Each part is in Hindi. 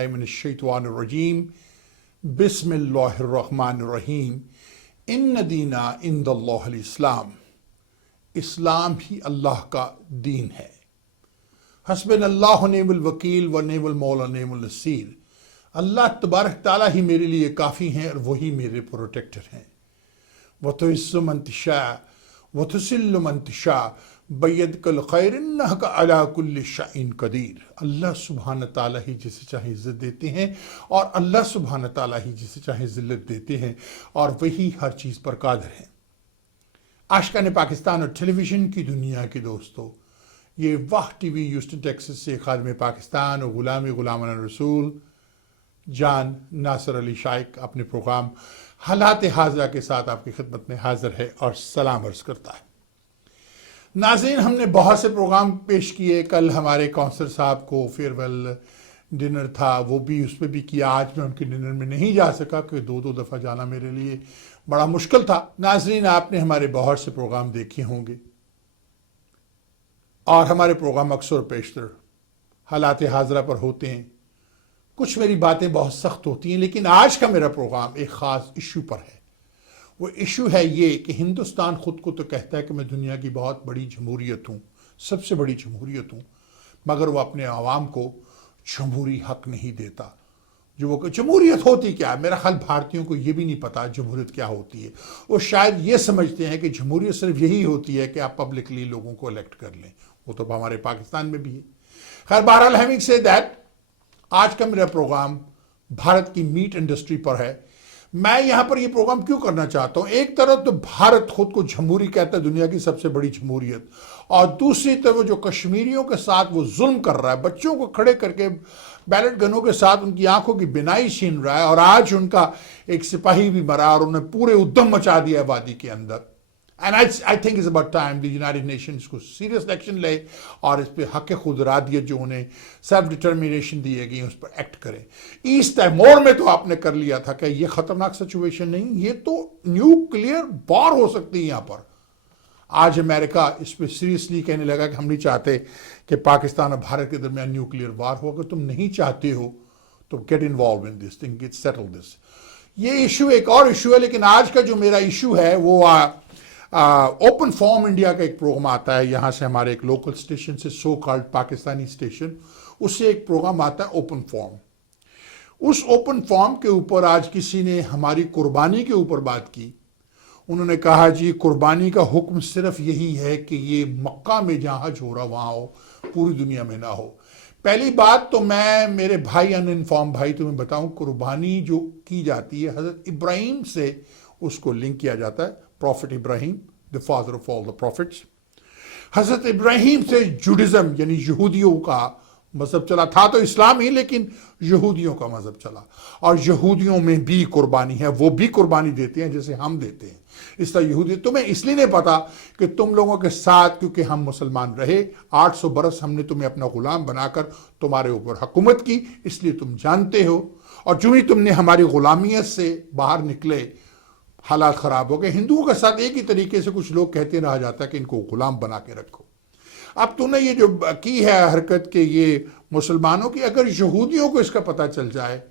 बिल्लाहि मिनश्शैतानिर्रजीम बिस्मिल्लाहिर्रहमानिर्रहीम इन्न दीना इंदल्लाहिल इस्लाम। इस्लाम ही अल्लाह का दीन है। हस्बुनल्लाहु व निअमल वकील व निअमल मौला निअमल नसीर। अल्लाह तबारक ताला ही मेरे लिए काफ़ी हैं और वही मेरे प्रोटेक्टर हैं। व तुइस्सु मन तशा व तुज़िल्लु मन तशा बियदिकल खैर इन्नका अला कुल्लि शैइन कदीर। अल्लाह सुब्हान ताला ही जिसे चाहे इज़्ज़त देते हैं और अल्लाह सुब्हान ताला ही जिसे चाहे ज़िल्लत देते हैं और वही हर चीज़ पर कादिर हैं। आशिकान पाकिस्तान और टेलीविज़न की दुनिया के दोस्तों, ये वाह टीवी ह्यूस्टन टेक्सास से खादिम पाकिस्तान और गुलाम रसूल जान नासिर अली शाइक अपने प्रोग्राम हालात हाज़िरा के साथ आपकी खिदमत में हाजिर है और सलाम अर्ज़ करता है। नाज़रीन, हमने बहुत से प्रोग्राम पेश किए। कल हमारे काउंसलर साहब को फेयरवेल डिनर था, वो भी उस पर भी किया। आज मैं उनके डिनर में नहीं जा सका क्योंकि दो दफ़ा जाना मेरे लिए बड़ा मुश्किल था। नाज़रीन, आपने हमारे बहुत से प्रोग्राम देखे होंगे और हमारे प्रोग्राम अक्सर पेशतर हालात हाज़िरा पर होते हैं। कुछ मेरी बातें बहुत सख्त होती हैं, लेकिन आज का मेरा प्रोग्राम एक ख़ास इशू पर है। वो इशू है ये कि हिंदुस्तान ख़ुद को तो कहता है कि मैं दुनिया की बहुत बड़ी जमहूरियत हूँ, सबसे बड़ी जमहूरियत हूँ, मगर वो अपने आवाम को जमहूरी हक नहीं देता। जो वो जमहूरियत होती क्या है, मेरा ख्याल भारतीयों को ये भी नहीं पता जमहूरियत क्या होती है। वो शायद ये समझते हैं कि जमहूरियत सिर्फ यही होती है कि आप पब्लिकली लोगों को इलेक्ट कर लें। वो तो हमारे पाकिस्तान में भी है। खैर, बहरहाल हैविंग सेड दैट, आज का मेरा प्रोग्राम भारत की मीट इंडस्ट्री पर है। मैं यहां पर यह प्रोग्राम क्यों करना चाहता हूं? एक तरफ तो भारत खुद को जमहूरी कहता है, दुनिया की सबसे बड़ी जमहूरियत, और दूसरी तरफ जो कश्मीरियों के साथ वो जुल्म कर रहा है, बच्चों को खड़े करके बैलेट गनों के साथ उनकी आंखों की बिनाई छीन रहा है, और आज उनका एक सिपाही भी मरा और उन्हें पूरे उद्यम मचा दिया वादी के अंदर। And I think is about time the United Nations को सीरियस एक्शन ले और इस पर हक खुदरादियत जो उन्हें सेल्फ डिटर्मिनेशन दी गई उस पर एक्ट करें। ईस्ट टाइमोर में तो आपने कर लिया था कि ये खतरनाक सिचुएशन नहीं, ये तो न्यूक्लियर वॉर हो सकती है यहाँ पर। आज अमेरिका इस पर सीरियसली कहने लगा कि हम नहीं चाहते कि पाकिस्तान और भारत के दरमियान न्यूक्लियर वॉर हो। अगर तुम नहीं चाहते हो तो get involve in this thing, get settle this. ये इशू एक और इशू है, लेकिन आज का जो मेरा इशू है वो ओपन फॉर्म इंडिया का एक प्रोग्राम आता है। यहाँ से हमारे एक लोकल स्टेशन से, सो कॉल्ड पाकिस्तानी स्टेशन, उससे एक प्रोग्राम आता है ओपन फॉर्म। उस ओपन फॉर्म के ऊपर आज किसी ने हमारी कुर्बानी के ऊपर बात की। उन्होंने कहा जी कुर्बानी का हुक्म सिर्फ यही है कि ये मक्का में जहाँ हज हो रहा वहाँ हो, पूरी दुनिया में ना हो। पहली बात तो मैं, मेरे भाई अनइन्फॉर्म भाई, तुम्हें बताऊं, कुर्बानी जो की जाती है हज़रत इब्राहिम से उसको लिंक किया जाता है। Profit Ibrahim, the father of all the profits. हज़रत इब्राहिम से जुडिज्म यानी यहूदियों का मजहब चला। था तो इस्लाम ही, लेकिन यहूदियों का मजहब चला, और यहूदियों में भी कुर्बानी है। वो भी कुर्बानी देते हैं जैसे हम देते हैं। इस तरह यहूदी, तुम्हें इसलिए नहीं पता कि तुम लोगों के साथ, क्योंकि हम मुसलमान रहे 800 बरस, हमने तुम्हें अपना गुलाम बनाकर तुम्हारे ऊपर हुकूमत की, इसलिए तुम जानते हो। और जो ही तुमने हमारी गुलामियत से बाहर निकले, हालात खराब हो गए। हिंदुओं के साथ एक ही तरीके से कुछ लोग कहते रहा जाता है कि इनको गुलाम बना के रखो। अब तूने ये जो की है हरकत के ये मुसलमानों की, अगर यहूदियों को इसका पता चल जाए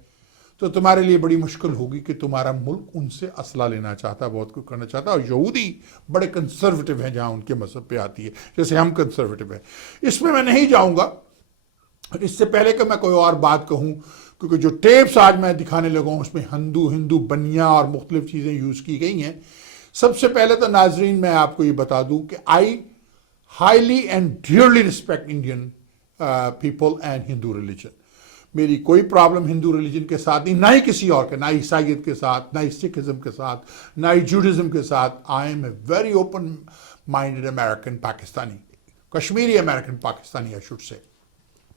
तो तुम्हारे लिए बड़ी मुश्किल होगी कि तुम्हारा मुल्क उनसे असला लेना चाहता है, बहुत कुछ करना चाहता है। और यहूदी बड़े कंजर्वेटिव हैं जहां उनके मजहब पे आती है, जैसे हम कंजर्वेटिव हैं। इसमें मैं नहीं जाऊंगा। इससे पहले कि मैं कोई और बात कहूं, क्योंकि जो टेप्स आज मैं दिखाने लगा हूं उसमें हिंदू बनिया और मुख्तलिफ चीज़ें यूज़ की गई हैं। सबसे पहले तो नाजरीन मैं आपको ये बता दूं कि I highly and dearly respect Indian people and Hindu religion. मेरी कोई प्रॉब्लम हिंदू रिलीजन के साथ नहीं, ना ही किसी और के, ना ईसाइयत के साथ, ना ही सिखिज्म के साथ, ना ही जूडिज्म के साथ। I am a very open minded American Pakistani, Kashmiri American Pakistani I should say.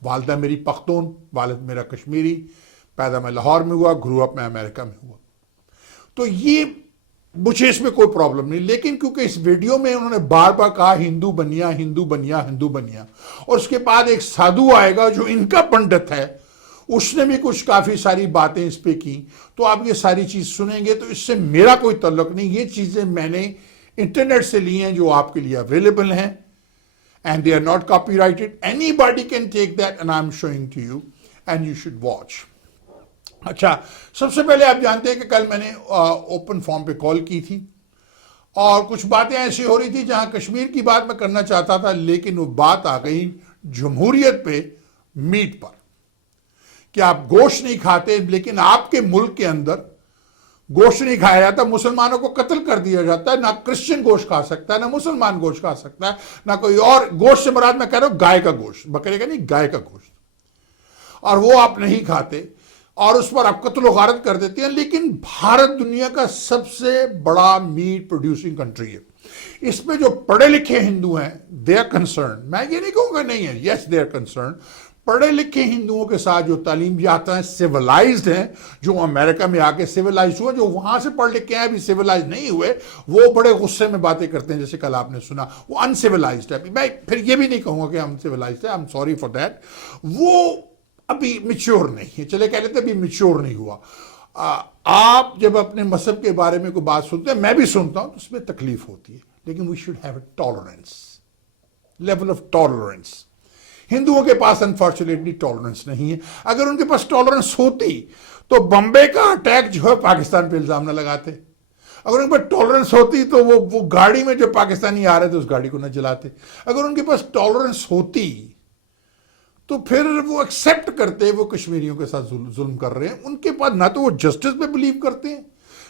वालदा मेरी पख्तून, वालिद मेरा कश्मीरी, पैदा मैं लाहौर में हुआ, ग्रो अप मैं अमेरिका में हुआ। तो ये मुझे इसमें कोई प्रॉब्लम नहीं। लेकिन क्योंकि इस वीडियो में उन्होंने बार बार कहा हिंदू बनिया, हिंदू बनिया, हिंदू बनिया, और उसके बाद एक साधु आएगा जो इनका पंडित है, उसने भी कुछ काफ़ी सारी बातें इस पे की, तो आप ये सारी चीज़ सुनेंगे। तो इससे मेरा कोई तल्लुक नहीं। ये चीज़ें मैंने इंटरनेट से ली हैं जो आपके लिए अवेलेबल हैं, and they are not copyrighted. Anybody can take that and I'm showing to you and you should watch. अच्छा, सबसे पहले आप जानते हैं कि कल मैंने ओपन फॉर्म पे कॉल की थी और कुछ बातें ऐसी हो रही थी जहां कश्मीर की बात मैं करना चाहता था, लेकिन वो बात आ गई जमहूरियत पे, मीट पर, कि आप गोश्त नहीं खाते, लेकिन आपके मुल्क के अंदर गोश्त नहीं खाया जाता, मुसलमानों को कत्ल कर दिया जाता है, ना क्रिश्चियन गोश्त खा सकता है, ना मुसलमान गोश्त खा सकता है, ना कोई और गोश्त से मुराद मैं कह रहा हूं गाय का गोश्त, बकरे का नहीं, गाय का गोश्त, और वो आप नहीं खाते और उस पर आप कत्ल गारत कर देते हैं। लेकिन भारत दुनिया का सबसे बड़ा मीट प्रोड्यूसिंग कंट्री है। इसमें जो पढ़े लिखे हिंदू हैं, दे आर कंसर्न, मैं ये नहीं कहूंगा नहीं है, यस दे आर कंसर्न। पढ़े लिखे हिंदुओं के साथ जो तालीम याफ्ता हैं, सिविलाइज्ड हैं, जो अमेरिका में आके सिविलाइज हुए, जो वहां से पढ़ लिख के अभी सिविलाइज नहीं हुए, वो बड़े गुस्से में बातें करते हैं, जैसे कल आपने सुना, वो अनसिविलाइज्ड है। मैं फिर ये भी नहीं कहूंगा कि अनसिविलाइज्ड है, I am sorry for that, वो अभी मिच्योर नहीं है, चले कह लेते अभी मिच्योर नहीं हुआ। आप जब अपने मजहब के बारे में कोई बात सुनते हैं, मैं भी सुनता हूं, तो उसमें तकलीफ होती है, लेकिन we should have a tolerance, level of tolerance. हिंदुओं के पास अनफॉर्चुनेटली टॉलरेंस नहीं है। अगर उनके पास टॉलरेंस होती तो बम्बे का अटैक जो है पाकिस्तान पे इल्जाम न लगाते। अगर उनके पास टॉलरेंस होती तो वो गाड़ी में जो पाकिस्तानी आ रहे थे उस गाड़ी को न जलाते। अगर उनके पास टॉलरेंस होती तो फिर वो एक्सेप्ट करते वो कश्मीरियों के साथ जुल्म कर रहे हैं। उनके पास ना तो वो जस्टिस पे बिलीव करते हैं,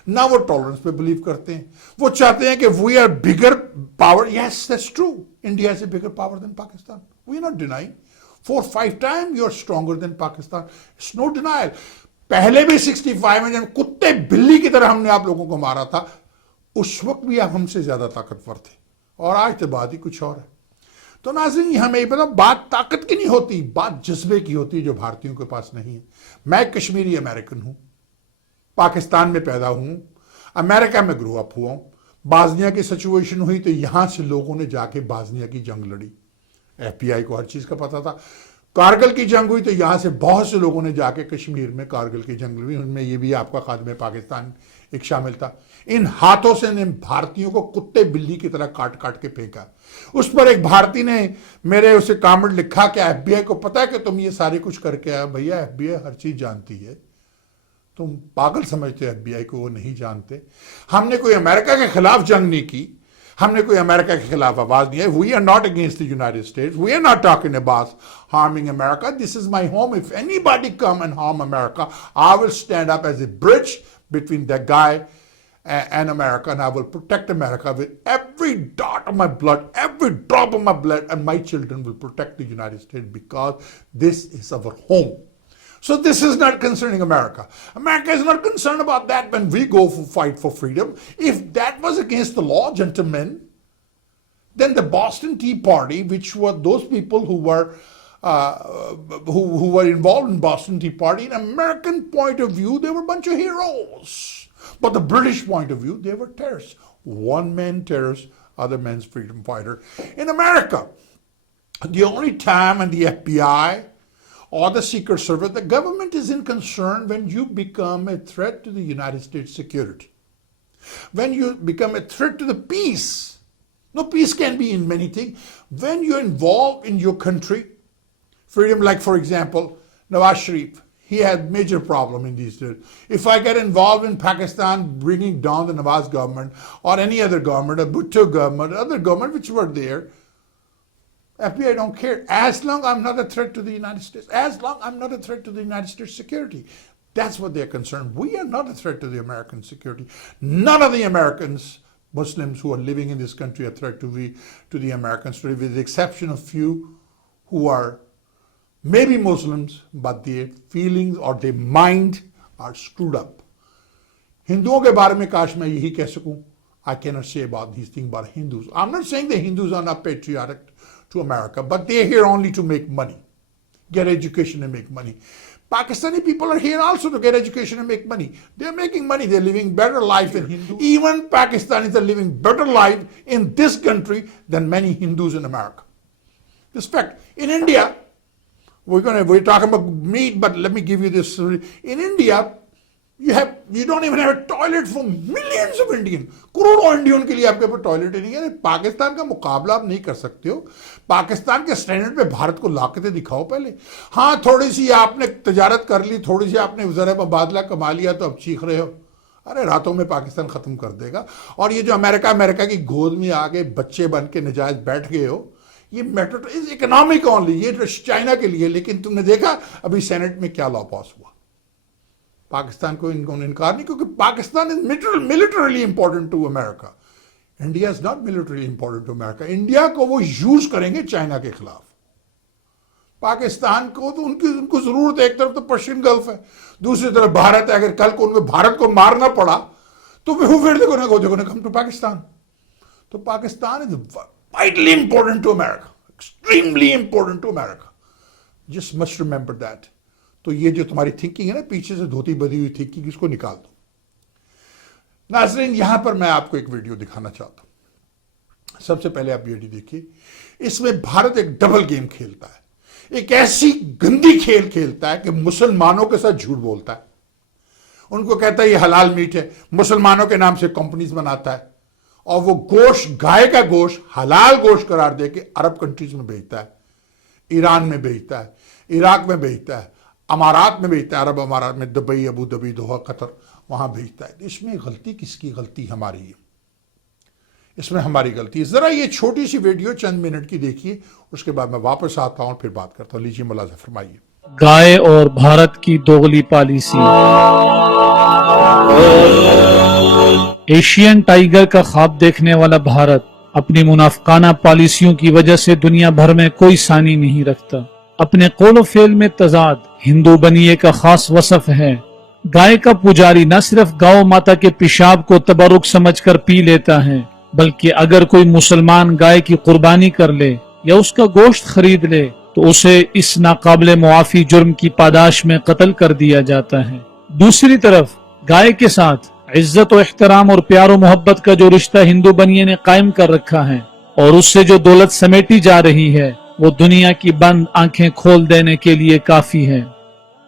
ना वो टॉलरेंस पे बिलीव करते हैं। वो चाहते हैं कि we are bigger power. Yes, that's true, India is a bigger power than Pakistan, we are not denying. 4-5 time you are stronger than Pakistan, it's no denial. पहले भी 65 में जब कुत्ते बिल्ली की तरह हमने आप लोगों को मारा था, उस वक्त भी आप हमसे ज्यादा ताकतवर थे, और आज तो बात ही कुछ और है। तो नाज़रीन, हमें ये पता, बात ताकत की नहीं होती, बात जज्बे की होती है, जो भारतीयों के पास नहीं है। मैं कश्मीरी अमेरिकन हूं, पाकिस्तान में पैदा हूं, अमेरिका में ग्रो अप हुआ हूं। बाजनिया की सिचुएशन हुई तो यहां से लोगों ने जाके बाजनिया की जंग लड़ी, एफबीआई को हर चीज का पता था। कारगिल की जंग हुई तो यहां से बहुत से लोगों ने जाके कश्मीर में कारगिल की जंग लड़ी, उनमें ये भी आपका खात्मे पाकिस्तान एक शामिल था। इन हाथों से ने भारतीयों को कुत्ते बिल्ली की तरह काट काट के फेंका। उस पर एक भारतीय ने मेरे उसे कमेंट लिखा कि एफबीआई को पता है कि तुम ये सारे कुछ करके आए। भैया, एफबीआई हर चीज जानती है, तुम पागल समझते हो एफबीआई को, वो नहीं जानते। हमने कोई अमेरिका के खिलाफ जंग नहीं की, हमने कोई अमेरिका के खिलाफ आवाज नहीं है। We are not against the United States, we are not talking about harming America, this is my home. If anybody come and harm America, I will stand up as a bridge between that guy and America, and I will protect America with every dot of my blood, every drop of my blood, and my children will protect the United States because this is our home. So this is not concerning America. America is not concerned about that when we go for fight for freedom. If that was against the law, gentlemen, then the Boston Tea Party, which were those people who were who were involved in Boston Tea Party, in American point of view, they were a bunch of heroes. But the British point of view, they were terrorists. One man terrorist, other man's freedom fighter. In America, the only time when the FBI or the Secret Service, the government is in concern when you become a threat to the United States security. When you become a threat to the peace. No, peace can be in many things. When you're involved in your country, freedom, like for example, Nawaz Sharif, he had major problem in these days. If I get involved in Pakistan bringing down the Nawaz government or any other government, a Bhutto government, other government which were there, FBI don't care. As long I'm not a threat to the United States, as long I'm not a threat to the United States security. That's what they're concerned. We are not a threat to the American security. None of the Americans, Muslims who are living in this country, are a threat to the Americans, with the exception of few who are maybe Muslims, but their feelings or their mind are screwed up. हिंदुओं के बारे में काश मैं यही कह सकूं, I cannot say about these things about Hindus. I'm not saying the Hindus are not patriotic to America, but they're here only to make money, get education and make money. Pakistani people are here also to get education and make money. They're making money, they're living better life than Hindus. Even Pakistanis are living better life in this country than many Hindus in America. This fact. In India, we're talking about meat, but let me give you this. In India, You don't even have a toilet for millions of Indian. करोड़ों इंडियन के लिए आपके पास टॉयलेट ही नहीं है. पाकिस्तान का मुकाबला आप नहीं कर सकते हो. पाकिस्तान के स्टैंडर्ड पे भारत को लाके दिखाओ पहले. हाँ, थोड़ी सी आपने तजारत कर ली, थोड़ी सी आपने ज़रा मुबादला कमा लिया तो अब चीख रहे हो. अरे रातों में पाकिस्तान खत्म कर देगा. और ये जो अमेरिका की गोद में आगे बच्चे बन के नजायज बैठ गए हो, ये मैटर इज इकोनॉमिक ओनली. ये तो चाइना के लिए. लेकिन तुमने देखा अभी सेनेट में क्या लॉ पास हुआ. पाकिस्तान को इनकार नहीं, क्योंकि Pakistan is militarily important to America. India is not militarily important to America. India को वो यूज करेंगे चाइना के खिलाफ. पाकिस्तान को तो उनको जरूरत है. एक तरफ तो पर्शियन गल्फ है, दूसरी तरफ भारत है. अगर कल को उनको भारत को मारना पड़ा तो फिर देखो कम टू पाकिस्तान. तो Pakistan is vitally important to America, extremely important to America. Just must remember that. तो ये जो तुम्हारी थिंकिंग है ना, पीछे से धोती बधी हुई थिंकिंग, इसको निकाल दो. नाज़रीन, यहां पर मैं आपको एक वीडियो दिखाना चाहता हूं. सबसे पहले आप वीडियो देखिए. इसमें भारत एक डबल गेम खेलता है. एक ऐसी गंदी खेल खेलता है कि मुसलमानों के साथ झूठ बोलता है. उनको कहता है ये हलाल मीट है, मुसलमानों के नाम से कंपनीज बनाता है, और वो गोश्त, गाय का गोश्त हलाल गोश्त करार दे के अरब कंट्रीज में बेचता है, ईरान में बेचता है, इराक में बेचता है, अमारात में बेचता है, अरब अमारात में, दुबई, अबू धाबी, दोहा, कतर, वहां बेचता है. इसमें गलती किसकी? गलती हमारी है. इसमें हमारी गलती है. जरा ये छोटी सी वीडियो चंद मिनट की देखिए, उसके बाद मैं वापस आता हूं, फिर बात करता हूं. लीजिए मुलाजा फरमाइए. गाय और भारत की दोगली पॉलिसी. एशियन टाइगर का ख्वाब देखने वाला भारत अपनी मुनाफिकाना पॉलिसियों की वजह से दुनिया भर में कोई सानी नहीं रखता. अपने कौल व फेल में तजाद हिंदू बनिए का खास वसफ है. गाय का पुजारी न सिर्फ गौ माता के पेशाब को तबरुक समझकर पी लेता है, बल्कि अगर कोई मुसलमान गाय की कुर्बानी कर ले या उसका गोश्त खरीद ले तो उसे इस नाकाबिले मुआफी जुर्म की पादाश में कत्ल कर दिया जाता है. दूसरी तरफ गाय के साथ इज्जत और एहतराम और प्यार और मोहब्बत का जो रिश्ता हिंदू बनिए ने कायम कर रखा है, और उससे जो दौलत समेटी जा रही है, वो दुनिया की बंद आंखें खोल देने के लिए काफी है.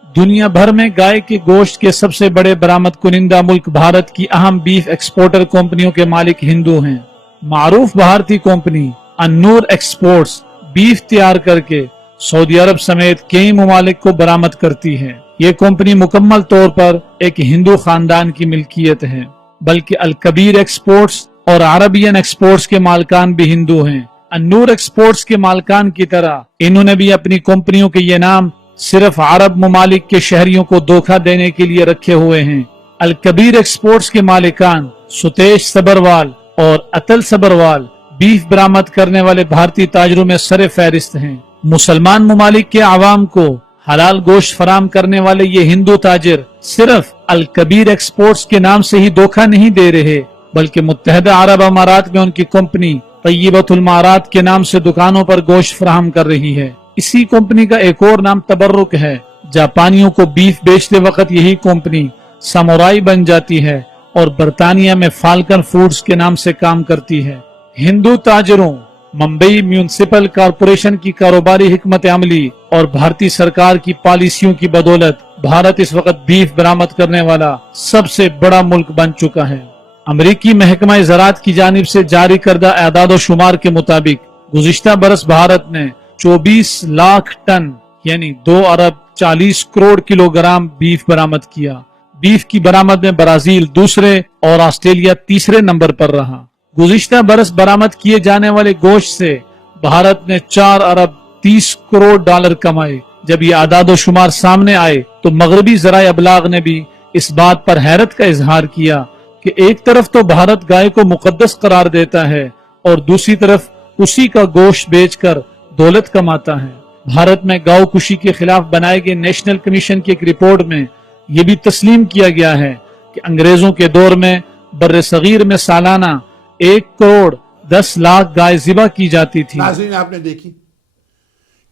दुनिया भर में गाय के गोश्त के सबसे बड़े बरामद कुनिंदा मुल्क भारत की अहम बीफ एक्सपोर्टर कंपनियों के मालिक हिंदू हैं. मारूफ भारतीय कंपनी अन्नूर एक्सपोर्ट्स बीफ तैयार करके सऊदी अरब समेत कई ममालिक को बरामद करती है. ये कंपनी मुकम्मल तौर पर एक हिंदू खानदान की मिल्कियत है, बल्कि अल कबीर एक्सपोर्ट्स और अरबियन एक्सपोर्ट्स के मालिकान भी हिंदू हैं. अन्नूर एक्सपोर्ट्स के मालिकान की तरह इन्होंने भी अपनी कंपनियों के ये नाम सिर्फ अरब ममालिक के शहरियों को धोखा देने के लिए रखे हुए हैं. अल कबीर एक्सपोर्ट्स के मालिकान सुतेश सबरवाल और अतल सबरवाल बीफ बरामद करने वाले भारतीय ताजरों में सरे फहरिस्त हैं. मुसलमान ममालिक के आवाम को हलाल गोश्त फराम करने वाले ये हिंदू ताजिर सिर्फ अल कबीर एक्सपोर्ट्स के नाम से ही धोखा नहीं दे रहे, बल्कि मुत्तहदा अरब अमारात में उनकी कंपनी तय्यबतुल मारात के नाम से दुकानों पर गोश्त फराहम कर रही है. इसी कंपनी का एक और नाम तबर्रुक है. जापानियों को बीफ बेचते वक्त यही कंपनी सामुराई बन जाती है और बरतानिया में फाल्कन फूड्स के नाम से काम करती है. हिंदू ताजरों, मुंबई म्यूनिसिपल कॉरपोरेशन की कारोबारी हिकमत अमली और भारतीय सरकार की पॉलिसियों की बदौलत भारत इस वक्त बीफ बरामद करने वाला सबसे बड़ा मुल्क बन चुका है. अमरीकी महकमा ज़राअत की जानिब से जारी करदा एदाद शुमार के मुताबिक गुज़िश्ता बरस भारत ने 24 लाख टन यानी 2 अरब 40 करोड़ किलोग्राम बीफ बरामद किया. बीफ की बरामद में ब्राजील दूसरे और ऑस्ट्रेलिया तीसरे नंबर पर रहा. गुज़िश्ता बरस बरामद किए जाने वाले गोश्त से भारत ने 4 अरब 30 करोड़ डॉलर कमाए. जब ये आदाद शुमार सामने आए तो मगरबी ज़राए अबलाग ने भी इस बात पर हैरत का इजहार किया कि एक तरफ तो भारत गाय को मुकद्दस करार देता है और दूसरी तरफ उसी का गोश्त बेचकर दौलत कमाता है. भारत में गौ कुशी के खिलाफ बनाए गए नेशनल कमीशन की एक रिपोर्ट में यह भी तस्लीम किया गया है कि अंग्रेजों के दौर में बर्रे सगीर में सालाना 1 करोड़ 10 लाख गाय ज़िबा की जाती थी. नाज़रीन, आपने देखी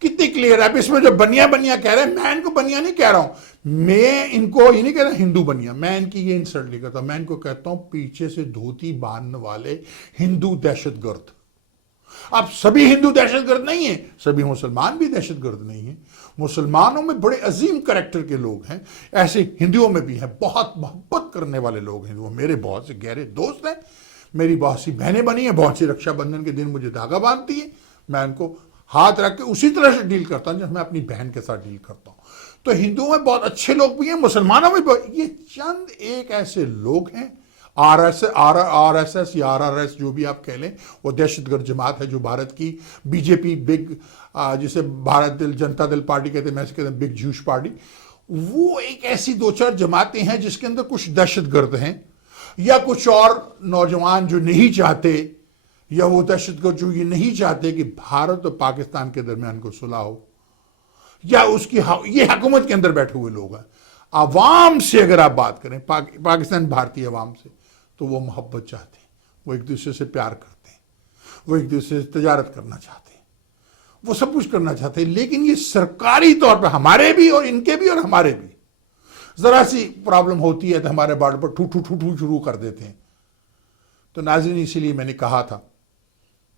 कितनी क्लियर है. इसमें जो बनिया बनिया कह रहे हैं, मैं इनको बनिया नहीं कह रहा हूं. मैं इनको ये नहीं कह रहा हिंदू बनिया, मैं इनकी ये इंसल्ट नहीं करता. मैं इनको कहता हूं पीछे से धोती बांधने वाले हिंदू दहशतगर्द. अब सभी हिंदू दहशतगर्द नहीं है, सभी मुसलमान भी दहशतगर्द नहीं है. मुसलमानों में बड़े अजीम कैरेक्टर के लोग हैं, ऐसे हिंदुओं में भी हैं, बहुत मोहब्बत करने वाले लोग हैं। वो मेरे बहुत से गहरे दोस्त हैं, मेरी बहुत सी बहनें बनी हैं, बहुत सी रक्षाबंधन के दिन मुझे धागा बांधती है, मैं उनको हाथ रख के उसी तरह से डील करता हूं जैसे मैं अपनी बहन के साथ डील करता हूं। तो हिंदुओं में बहुत अच्छे लोग भी हैं, मुसलमानों में भी। ये चंद एक ऐसे लोग हैं, आरएसएस या आरआरएस जो भी आप कह लें, वो दहशतगर्द जमात है जो भारत की बीजेपी बिग, जिसे भारत दल जनता दल पार्टी कहते हैं, मैं कहते हैं बिग जूश पार्टी, वो एक ऐसी दो चार जमातें हैं जिसके अंदर कुछ दहशतगर्द हैं या कुछ और नौजवान जो नहीं चाहते, या वो दहशतगर्द जो ये नहीं चाहते कि भारत और पाकिस्तान के दरमियान को सुलह हो, या उसकी ये हुकूमत के अंदर बैठे हुए लोग हैं। आवाम से अगर आप बात करें, पाकिस्तान भारतीय आवाम से, तो वो मोहब्बत चाहते हैं, वो एक दूसरे से प्यार करते हैं, वो एक दूसरे से तजारत करना चाहते हैं, वो सब कुछ करना चाहते हैं। लेकिन ये सरकारी तौर पर हमारे भी और इनके भी और हमारे भी जरा सी प्रॉब्लम होती है तो हमारे बॉर्डर पर ठू ठू ठू ठू शुरू कर देते हैं। तो नाज़रीन, इसीलिए मैंने कहा था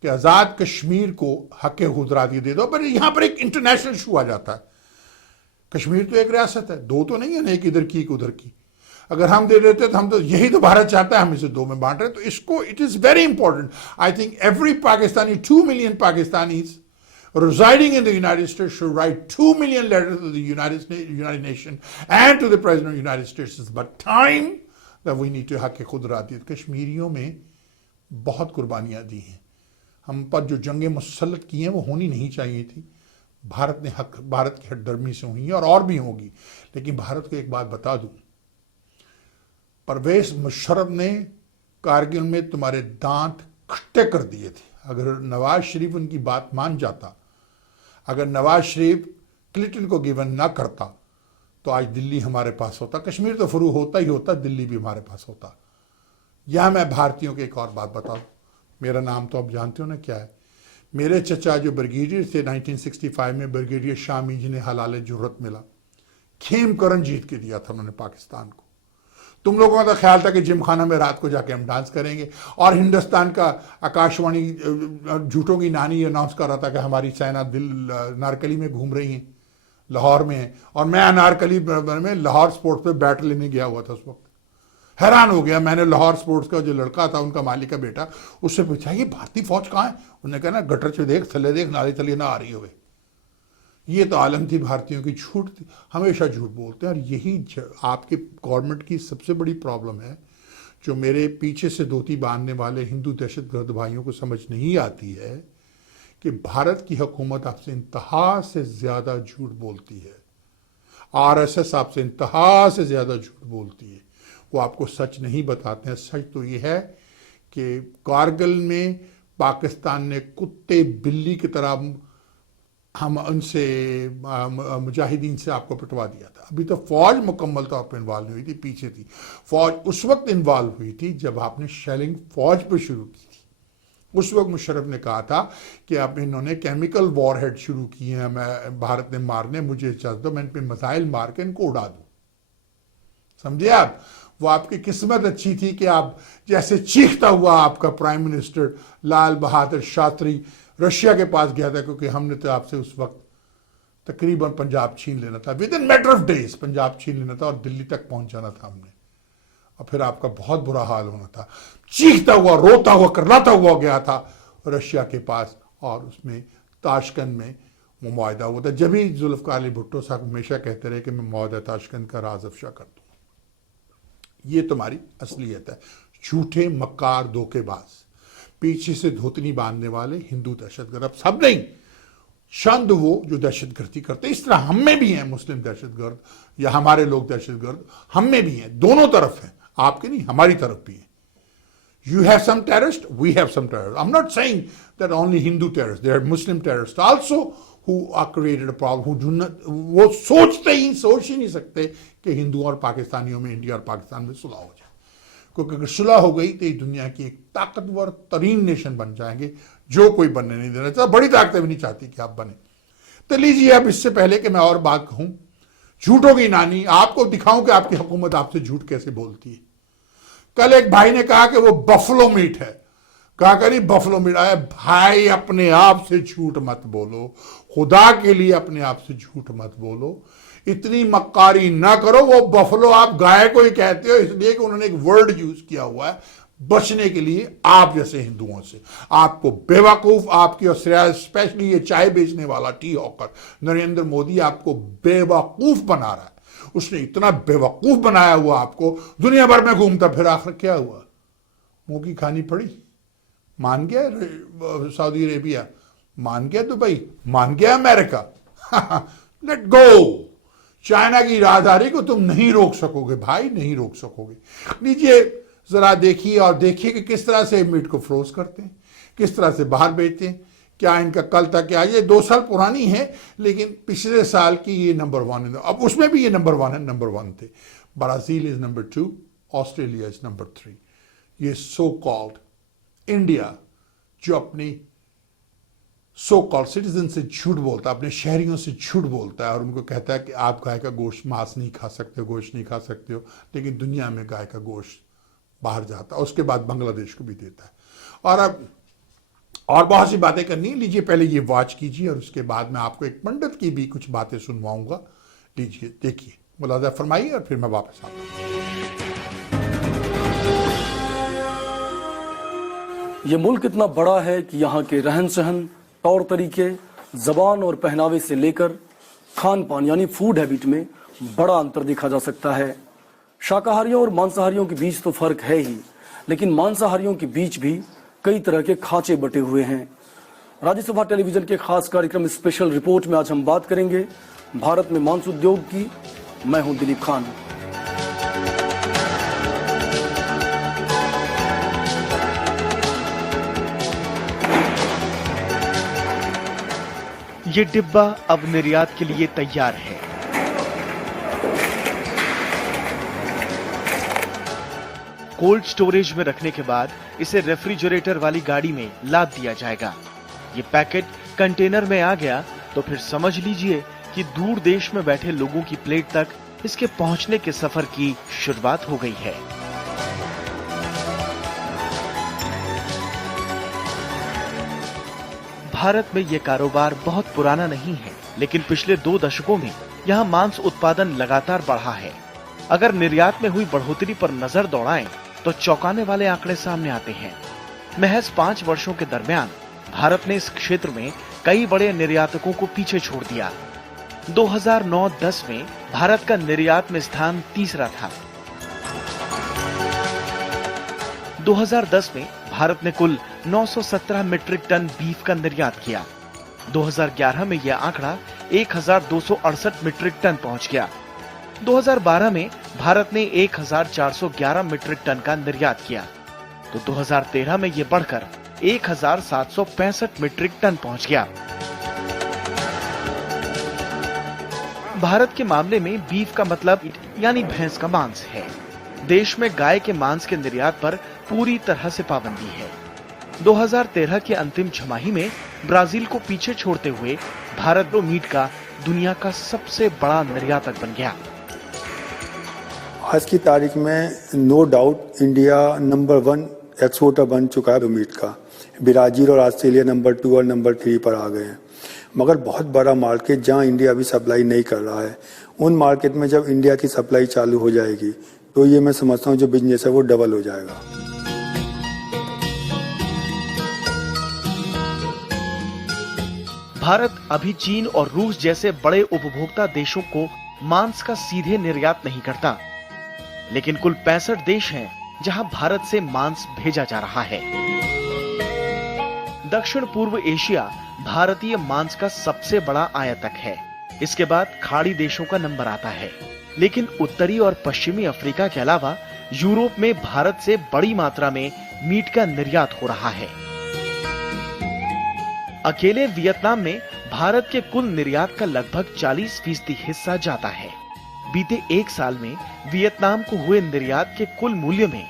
कि आज़ाद कश्मीर को हक खुदराती दे दो, पर यहां पर एक इंटरनेशनल इशू आ जाता है। कश्मीर तो एक रियासत है, दो तो नहीं है ना, एक इधर की एक उधर की। अगर हम दे देते तो हम तो यही तो भारत चाहता है, हम इसे दो में बांट रहे। तो इसको it is very important. I think every Pakistani, 2 million Pakistanis residing in the United States should write 2 million letters to the United Nations and to the President of the United States. It's but time that we need to हक खुदराती। कश्मीरियों में बहुत कुर्बानियां दी हैं, हम पर जो जंगें मुसल्लत की हैं वो होनी नहीं चाहिए थी। भारत की हटदर्मी से हुई है और भी होगी। लेकिन भारत को एक बात बता दूं, परवेज मुशर्रफ ने कारगिल में तुम्हारे दांत खट्टे कर दिए थे। अगर नवाज शरीफ उनकी बात मान जाता, अगर नवाज शरीफ क्लिंटन को गिवन ना करता, तो आज दिल्ली हमारे पास होता। कश्मीर तो फरू होता ही होता, दिल्ली भी हमारे पास होता। यहां मैं भारतीयों को एक और बात बताऊं, मेरा नाम तो आप जानते हो ना क्या है। मेरे चचा जो ब्रिगेडियर थे 1965 में, ब्रिगेडियर शामी, जिन्हें हलाल जुर्रत मिला, खेमकरन जीत के दिया था उन्होंने पाकिस्तान को। तुम लोगों का तो ख्याल था कि जिम खाना में रात को जाके हम डांस करेंगे, और हिंदुस्तान का आकाशवाणी झूठों की नानी अनाउंस कर रहा था कि हमारी सेना नारकली में घूम रही है, लाहौर में है, और मैं अनारकली में लाहौर स्पोर्ट्स पे बैट लेने गया हुआ था। उस वक्त हैरान हो गया मैंने। लाहौर स्पोर्ट्स का जो लड़का था, उनका मालिक का बेटा, उससे पूछा ये भारतीय फौज कहाँ है? उन्होंने कहा ना गटर से देख, थले देख, नाली तली ना आ रही हो। ये तो आलम थी भारतीयों की, झूठ थी, हमेशा झूठ बोलते हैं। और यही आपके गवर्नमेंट की सबसे बड़ी प्रॉब्लम है, जो मेरे पीछे से धोती बांधने वाले हिंदू दहशतगर्द भाइयों को समझ नहीं आती है कि भारत की हुकूमत आपसे इंतहा से ज्यादा झूठ बोलती है। आरएसएस आपसे इंतहा से ज्यादा झूठ बोलती है। वो आपको सच नहीं बताते हैं। सच तो ये है कि कारगिल में पाकिस्तान ने कुत्ते बिल्ली की तरह हम उनसे मुजाहिदीन से आपको पिटवा दिया था। अभी तो फौज मुकम्मल तौर पर इन्वॉल्व हुई थी, पीछे थी फौज। उस वक्त इन्वॉल्व हुई थी जब आपने शेलिंग फौज पर शुरू की थी। उस वक्त मुशर्रफ ने कहा था कि आप इन्होंने केमिकल वॉरहेड शुरू किए हैं, मैं भारत ने मारने, मुझे इजाजत दो, मैं इन पर मिसाइल मार के इनको उड़ा दूं। समझे आप? वो आपकी किस्मत अच्छी थी कि आप जैसे चीखता हुआ आपका prime minister Lal Bahadur Shastri Russia के पास गया था, क्योंकि हमने तो आपसे उस वक्त तकरीबन पंजाब छीन लेना था, with in matter of days Punjab छीन लेना था और दिल्ली तक पहुंचाना था हमने। और फिर आपका बहुत बुरा हाल होना था। चीखता हुआ, रोता हुआ, करलाता हुआ गया था रशिया के पास, और उसमें ताशकंद में वो मुआहदा हुआ था। जब भी जुल्फ़िकार अली भुट्टो साहब हमेशा कहते रहे कि मैं मुआहदा ताशकंद का राज अफशा कर दूँ। ये तुम्हारी असलियत है, झूठे मक्कार धोखेबाज, पीछे से धोतनी बांधने वाले हिंदू दहशतगर्द। अब सब नहीं, चंद वो जो दहशतगर्दी करते। इस तरह हम में भी हैं मुस्लिम दहशतगर्द, या हमारे लोग दहशतगर्द हम में भी हैं, दोनों तरफ हैं, आपके नहीं हमारी तरफ भी हैं। You have some terrorists, we have some terrorists. I'm not saying that only Hindu terrorists, there are Muslim terrorists also who are created a problem, who do not, वो सोच ही नहीं सकते कि हिंदुओं और पाकिस्तानियों में, इंडिया और पाकिस्तान में सुलह हो जाए। क्योंकि अगर सुलह हो गई तो ये दुनिया की एक ताकतवर तरीन नेशन बन जाएंगे, जो कोई बनने नहीं देना चाहता। बड़ी ताकतें भी नहीं चाहती कि आप बने। तो लीजिए, अब इससे पहले कि मैं और बात कहूं, झूठों की नानी, आपको दिखाऊं कि आपकी हुकूमत आपसे झूठ कैसे बोलती है। कल एक भाई ने कहा कि वो बफलो मीट है, कहा करी बफलो मीट आया। भाई अपने आप से झूठ मत बोलो, खुदा के लिए अपने आप से झूठ मत बोलो, इतनी मक्कारी ना करो। वो बफलो आप गाय को ही कहते हो इसलिए कि उन्होंने एक वर्ड यूज किया हुआ है बचने के लिए आप जैसे हिंदुओं से। आपको बेवकूफ, आपकी और स्पेशली ये चाय बेचने वाला टी हॉकर नरेंद्र मोदी आपको बेवकूफ बना रहा है। उसने इतना बेवकूफ बनाया हुआ आपको, दुनिया भर में घूमता फिर आखिर क्या हुआ? मुंह की खानी पड़ी। मान गया सऊदी अरेबिया, मान गया दुबई, मान गया अमेरिका। Let go. चाइना की राजधानी को तुम नहीं रोक सकोगे भाई, नहीं रोक सकोगे। लीजिए जरा देखिए और देखिए कि किस तरह से मीट को फ्रोज करते हैं, किस तरह से बाहर बेचते हैं। क्या इनका कल तक क्या, ये 2 साल पुरानी है लेकिन पिछले साल की ये नंबर 1 है। अब उसमें भी ये नंबर 1 है, नंबर 1 थे। Brazil is number 2, Australia is number 3। ये सो कॉल्ड इंडिया जो अपनी सो कॉल्ड सिटीजन से झूठ बोलता है, अपने शहरियों से झूठ बोलता है और उनको कहता है कि आप गाय का गोश्त, मांस नहीं खा सकते हो, गोश्त नहीं खा सकते हो, लेकिन दुनिया में गाय का गोश्त बाहर जाता है, उसके बाद बांग्लादेश को भी देता है। और अब और बहुत सी बातें करनी है। लीजिए पहले ये वॉच कीजिए और उसके बाद मैं आपको एक पंडित की भी कुछ बातें सुनवाऊंगा। लीजिए देखिए, मुलाजा फरमाइए और फिर मैं वापस आता हूँ। ये मुल्क इतना बड़ा है कि यहाँ के रहन सहन, तौर तरीके, जबान और पहनावे से लेकर खान पान यानी फूड हैबिट में बड़ा अंतर देखा जा सकता है। शाकाहारियों और मांसाहारियों के बीच तो फर्क है ही, लेकिन मांसाहारियों के बीच भी कई तरह के खांचे बटे हुए हैं। राज्यसभा टेलीविजन के खास कार्यक्रम स्पेशल रिपोर्ट में आज हम बात करेंगे भारत में मांस उद्योग की। मैं हूं दिलीप खान। ये डिब्बा अब निर्यात के लिए तैयार है। कोल्ड स्टोरेज में रखने के बाद इसे रेफ्रिजरेटर वाली गाड़ी में लाद दिया जाएगा। ये पैकेट कंटेनर में आ गया तो फिर समझ लीजिए कि दूर देश में बैठे लोगों की प्लेट तक इसके पहुंचने के सफर की शुरुआत हो गई है। भारत में ये कारोबार बहुत पुराना नहीं है, लेकिन पिछले 2 दशकों में यहाँ मांस उत्पादन लगातार बढ़ा है। अगर निर्यात में हुई बढ़ोतरी पर नजर दौड़ाएं तो चौंकाने वाले आंकड़े सामने आते हैं। महज 5 वर्षों के दरमियान भारत ने इस क्षेत्र में कई बड़े निर्यातकों को पीछे छोड़ दिया। 2009-10 में भारत का निर्यात में स्थान 3रा था। 2010 में भारत ने कुल 917 मीट्रिक टन बीफ का निर्यात किया। 2011 में यह आंकड़ा 1268 मीट्रिक टन पहुंच गया। 2012 में भारत ने 1411 मीट्रिक टन का निर्यात किया तो 2013 में यह बढ़कर 1765 मीट्रिक टन पहुंच गया। भारत के मामले में बीफ का मतलब यानी भैंस का मांस है। देश में गाय के मांस के निर्यात पर पूरी तरह से पाबंदी है। 2013 की अंतिम छमाही में ब्राजील को पीछे छोड़ते हुए भारत मीट का दुनिया का सबसे बड़ा निर्यातक बन गया। आज की तारीख में no doubt India number 1 exporter बन चुका है मीट का। ब्राजील और ऑस्ट्रेलिया नंबर 2 और नंबर 3 पर आ गए हैं। मगर बहुत बड़ा मार्केट जहां इंडिया अभी सप्लाई नहीं कर रहा है, उन मार्केट में जब इंडिया की सप्लाई चालू हो जाएगी तो ये मैं समझता हूँ जो बिजनेस है वो डबल हो जाएगा। भारत अभी चीन और रूस जैसे बड़े उपभोक्ता देशों को मांस का सीधे निर्यात नहीं करता, लेकिन कुल 65 देश हैं जहां भारत से मांस भेजा जा रहा है। दक्षिण पूर्व एशिया भारतीय मांस का सबसे बड़ा आयातक है। इसके बाद खाड़ी देशों का नंबर आता है, लेकिन उत्तरी और पश्चिमी अफ्रीका के अलावा यूरोप में भारत से बड़ी मात्रा में मीट का निर्यात हो रहा है। अकेले वियतनाम में भारत के कुल निर्यात का लगभग 40% हिस्सा जाता है। बीते 1 साल में वियतनाम को हुए निर्यात के कुल मूल्य में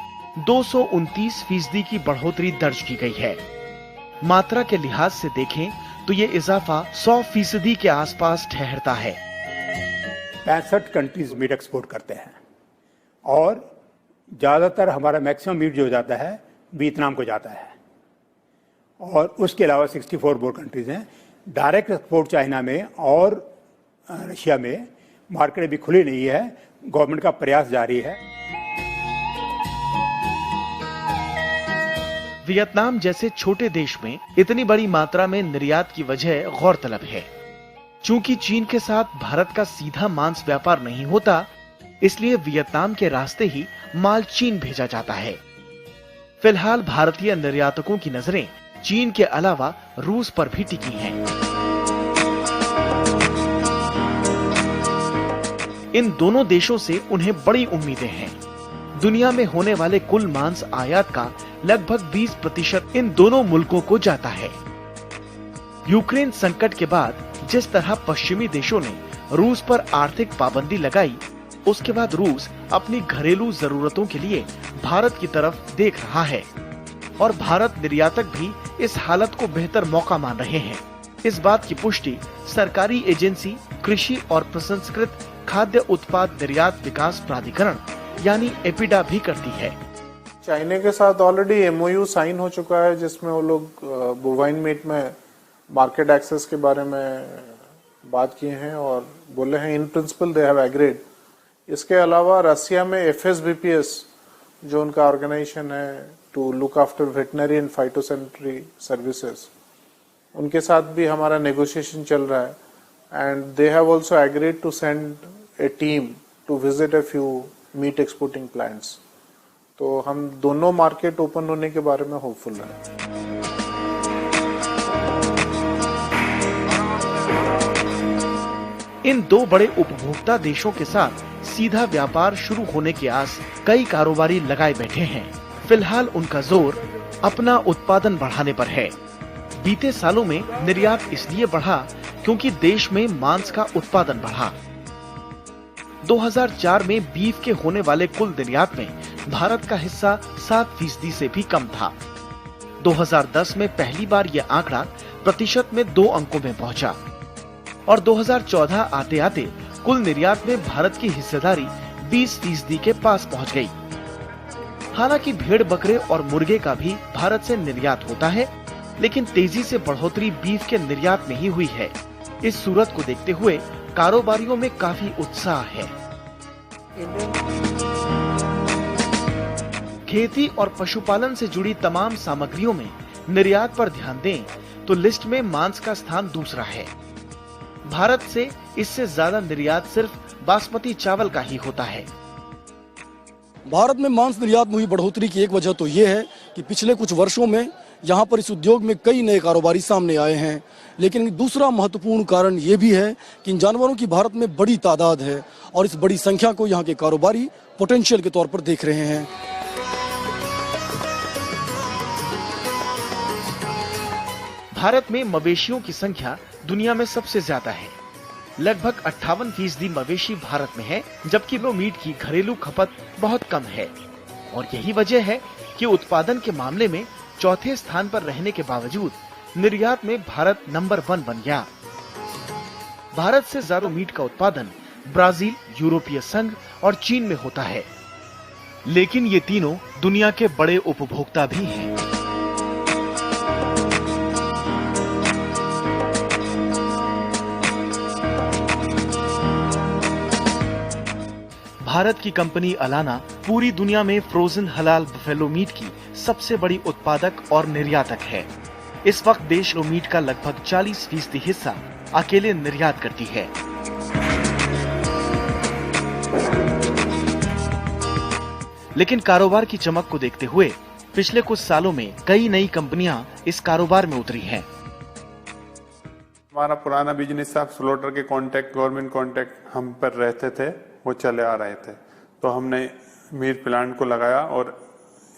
229% की बढ़ोतरी दर्ज की गई है। मात्रा के लिहाज से देखें तो ये इजाफा 100% के आसपास ठहरता है। 65 कंट्रीज मीट एक्सपोर्ट करते हैं और ज़्यादातर हमारा मैक्सिमम मीट जो जाता है वियतनाम को जाता है और उसके अलावा 64 और कंट्रीज हैं डायरेक्ट एक्सपोर्ट चाइना में और रशिया में मार्केट अभी खुली नहीं है। गवर्नमेंट का प्रयास जारी है। वियतनाम जैसे छोटे देश में इतनी बड़ी मात्रा में निर्यात की वजह गौरतलब है। चूंकि चीन के साथ भारत का सीधा मांस व्यापार नहीं होता, इसलिए वियतनाम के रास्ते ही माल चीन भेजा जाता है। फिलहाल भारतीय निर्यातकों की नजरें चीन के अलावा रूस पर भी टिकी हैं। इन दोनों देशों से उन्हें बड़ी उम्मीदें हैं। दुनिया में होने वाले कुल मांस आयात का लगभग 20% इन दोनों मुल्कों को जाता है। यूक्रेन संकट के बाद जिस तरह पश्चिमी देशों ने रूस पर आर्थिक पाबंदी लगाई, उसके बाद रूस अपनी घरेलू जरूरतों के लिए भारत की तरफ देख रहा है और भारत निर्यातक भी इस हालत को बेहतर मौका मान रहे हैं। इस बात की पुष्टि सरकारी एजेंसी कृषि और प्रसंस्कृत खाद्य उत्पाद निर्यात विकास प्राधिकरण यानी एपिडा भी करती है। चाइना के साथ ऑलरेडी एमओयू साइन हो चुका है, जिसमें वो लोग बोवाइन मीट में मार्केट एक्सेस के बारे में बात किए हैं और बोले हैं in principle they have agreed. इसके अलावा रसिया में एफएसबीपीएस जो उनका ऑर्गेनाइजेशन है to look after veterinary and phytosanitary services, उनके साथ भी हमारा नेगोशिएशन चल रहा है and they have also agreed to send a team to visit a few meat exporting plants. तो हम दोनों मार्केट ओपन होने के बारे में होपफुल हैं। इन दो बड़े उपभोक्ता देशों के साथ सीधा व्यापार शुरू होने की आस कई कारोबारी लगाए बैठे हैं। फिलहाल उनका जोर अपना उत्पादन बढ़ाने पर है। बीते सालों में निर्यात इसलिए बढ़ा क्योंकि देश में मांस का उत्पादन बढ़ा। 2004 में बीफ के होने वाले कुल निर्यात में भारत का हिस्सा 7% से भी कम था। 2010 में पहली बार यह आंकड़ा प्रतिशत में 2 अंकों में पहुंचा और 2014 आते आते कुल निर्यात में भारत की हिस्सेदारी 20% के पास पहुंच गई। हालांकि भेड़ बकरे और मुर्गे का भी भारत से निर्यात होता है, लेकिन तेजी से बढ़ोतरी बीफ के निर्यात में ही हुई है। इस सूरत को देखते हुए कारोबारियों में काफी उत्साह है। खेती और पशुपालन से जुड़ी तमाम सामग्रियों में निर्यात पर ध्यान दें तो लिस्ट में मांस का स्थान दूसरा है। भारत से इससे ज्यादा निर्यात सिर्फ बासमती चावल का ही होता है। भारत में मांस निर्यात में हुई बढ़ोतरी की एक वजह तो ये है कि पिछले कुछ वर्षों में यहाँ पर इस उद्योग में कई नए कारोबारी सामने आए हैं, लेकिन दूसरा महत्वपूर्ण कारण ये भी है कि इन जानवरों की भारत में बड़ी तादाद है और इस बड़ी संख्या को यहाँ के कारोबारी पोटेंशियल के तौर पर देख रहे हैं। भारत में मवेशियों की संख्या दुनिया में सबसे ज्यादा है। लगभग 58% मवेशी भारत में है, जबकि लो मीट की घरेलू खपत बहुत कम है और यही वजह है कि उत्पादन के मामले में चौथे स्थान पर रहने के बावजूद निर्यात में भारत नंबर 1 बन गया। भारत से ज्यादा मीट का उत्पादन ब्राजील, यूरोपीय संघ और चीन में होता है, लेकिन ये तीनों दुनिया के बड़े उपभोक्ता भी हैं। भारत की कंपनी अलाना पूरी दुनिया में फ्रोजन हलाल बफेलो मीट की सबसे बड़ी उत्पादक और निर्यातक है। इस वक्त देश लो मीट का लगभग 40% हिस्सा अकेले निर्यात करती है। लेकिन कारोबार की चमक को देखते हुए पिछले कुछ सालों में कई नई कंपनियां इस कारोबार में उतरी हैं। हमारा पुराना बिजनेस था, स्लोटर के कॉन्टेक्ट, गवर्नमेंट कॉन्टेक्ट हम पर रहते थे, वो चले आ रहे थे, तो हमने मीट प्लांट को लगाया और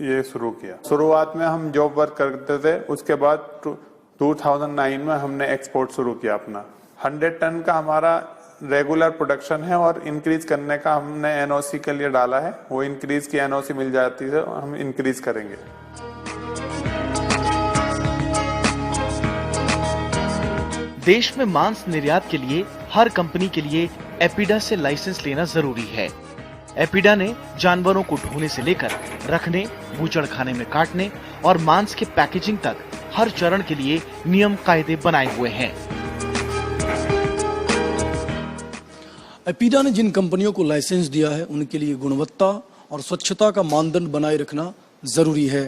ये शुरू किया। शुरुआत में हम जॉब वर्क करते थे, उसके बाद 2009 में हमने एक्सपोर्ट शुरू किया अपना। 100 टन का हमारा रेगुलर प्रोडक्शन है और इंक्रीज करने का हमने एनओसी के लिए डाला है। वो इंक्रीज की एनओसी मिल जाती है, हम इंक्रीज करेंगे। देश में मांस निर्यात के लिए हर कंपनी के लिए एपिडा से लाइसेंस लेना जरूरी है। एपिडा ने जानवरों को ढोने से लेकर रखने, बूचड़खाने में काटने और मांस के पैकेजिंग तक हर चरण के लिए नियम कायदे बनाए हुए हैं। एपीडा ने जिन कंपनियों को लाइसेंस दिया है उनके लिए गुणवत्ता और स्वच्छता का मानदंड बनाए रखना जरूरी है।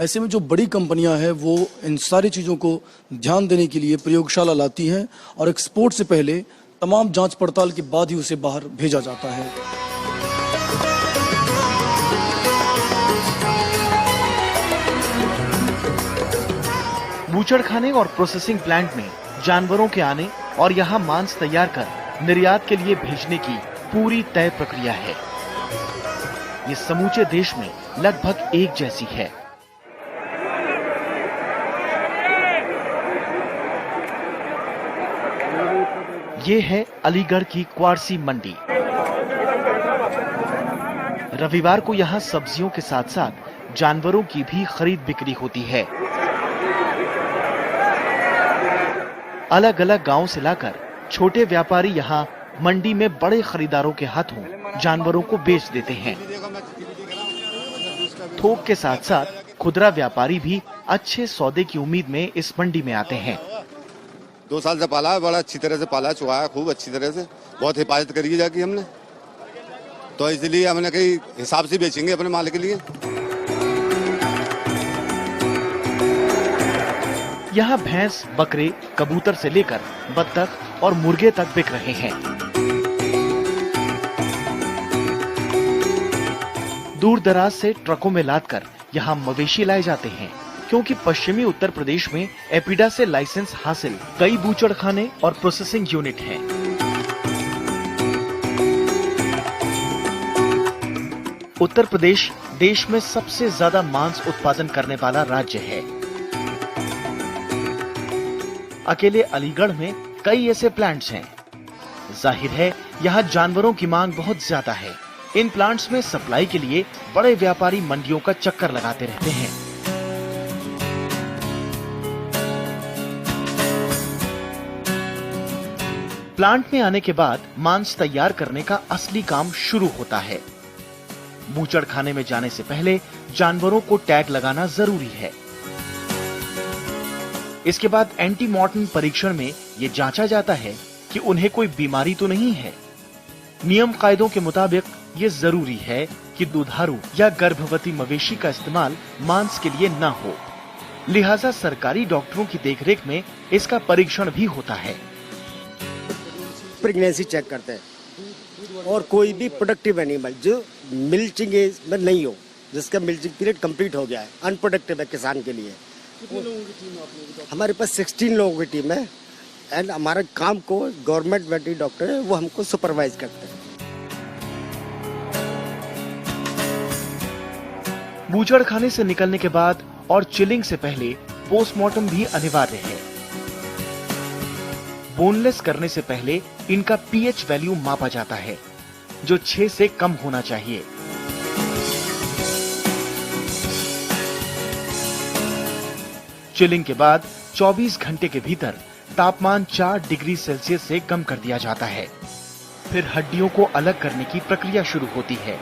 ऐसे में जो बड़ी कंपनियां हैं वो इन सारी चीज़ों को ध्यान देने के लिए प्रयोगशाला लाती हैं और एक्सपोर्ट से पहले तमाम जांच पड़ताल के बाद ही उसे बाहर भेजा जाता है। बूचड़खाने और प्रोसेसिंग प्लांट में जानवरों के आने और यहाँ मांस तैयार कर निर्यात के लिए भेजने की पूरी तय प्रक्रिया है। ये समूचे देश में लगभग एक जैसी है। ये है अलीगढ़ की क्वारसी मंडी। रविवार को यहाँ सब्जियों के साथ साथ जानवरों की भी खरीद बिक्री होती है। अलग अलग गांव से लाकर छोटे व्यापारी यहाँ मंडी में बड़े खरीदारों के हाथों जानवरों को बेच देते हैं। थोक के साथ साथ खुदरा व्यापारी भी अच्छे सौदे की उम्मीद में इस मंडी में आते हैं। 2 साल से पाला है, बड़ा अच्छी तरह से पाला, चुका है खूब अच्छी तरह से, बहुत हिफाजत करी जाके हमने, तो इसलिए हमने कई हिसाब से बेचेंगे अपने माल के लिए। यहाँ भैंस, बकरे, कबूतर से लेकर बत्तख और मुर्गे तक बिक रहे हैं। दूर दराज से ट्रकों में लादकर यहाँ मवेशी लाए जाते हैं, क्योंकि पश्चिमी उत्तर प्रदेश में एपीडा से लाइसेंस हासिल कई बूचड़खाने और प्रोसेसिंग यूनिट हैं। उत्तर प्रदेश देश में सबसे ज्यादा मांस उत्पादन करने वाला राज्य है। अकेले अलीगढ़ में कई ऐसे प्लांट्स हैं। जाहिर है यहाँ जानवरों की मांग बहुत ज्यादा है। इन प्लांट्स में सप्लाई के लिए बड़े व्यापारी मंडियों का चक्कर लगाते रहते हैं। प्लांट में आने के बाद मांस तैयार करने का असली काम शुरू होता है। बूचड़खाने में जाने से पहले जानवरों को टैग लगाना जरूरी है। इसके बाद एंटीमॉर्टम परीक्षण में ये जांचा जाता है कि उन्हें कोई बीमारी तो नहीं है। नियम कायदों के मुताबिक ये जरूरी है कि दुधारू या गर्भवती मवेशी का इस्तेमाल मांस के लिए न हो, लिहाजा सरकारी डॉक्टरों की देखरेख में इसका परीक्षण भी होता है। प्रेगनेंसी चेक करते हैं और कोई भी प्रोडक्टिव एनिमल जो मिल्चिंग एज में नहीं हो, जिसका मिल्चिंग पीरियड कंप्लीट हो गया है, अनप्रोडक्टिव है किसान के लिए। कितने लोगों की टीम है आप लोगों की? हमारे पास 16 लोगों की टीम है एंड हमारे काम को गवर्नमेंट वेटरी डॉक्टर है वो हमको सुपरवाइज करते हैं। बूचड़खाने से निकलने के बाद और चिलिंग से पहले पोस्टमार्टम भी अनिवार्य है। बोनलेस करने से पहले इनका पीएच वैल्यू मापा जाता है, जो 6 से कम होना चाहिए। चिलिंग के बाद 24 घंटे के भीतर तापमान 4 डिग्री सेल्सियस से कम कर दिया जाता है। फिर हड्डियों को अलग करने की प्रक्रिया शुरू होती है।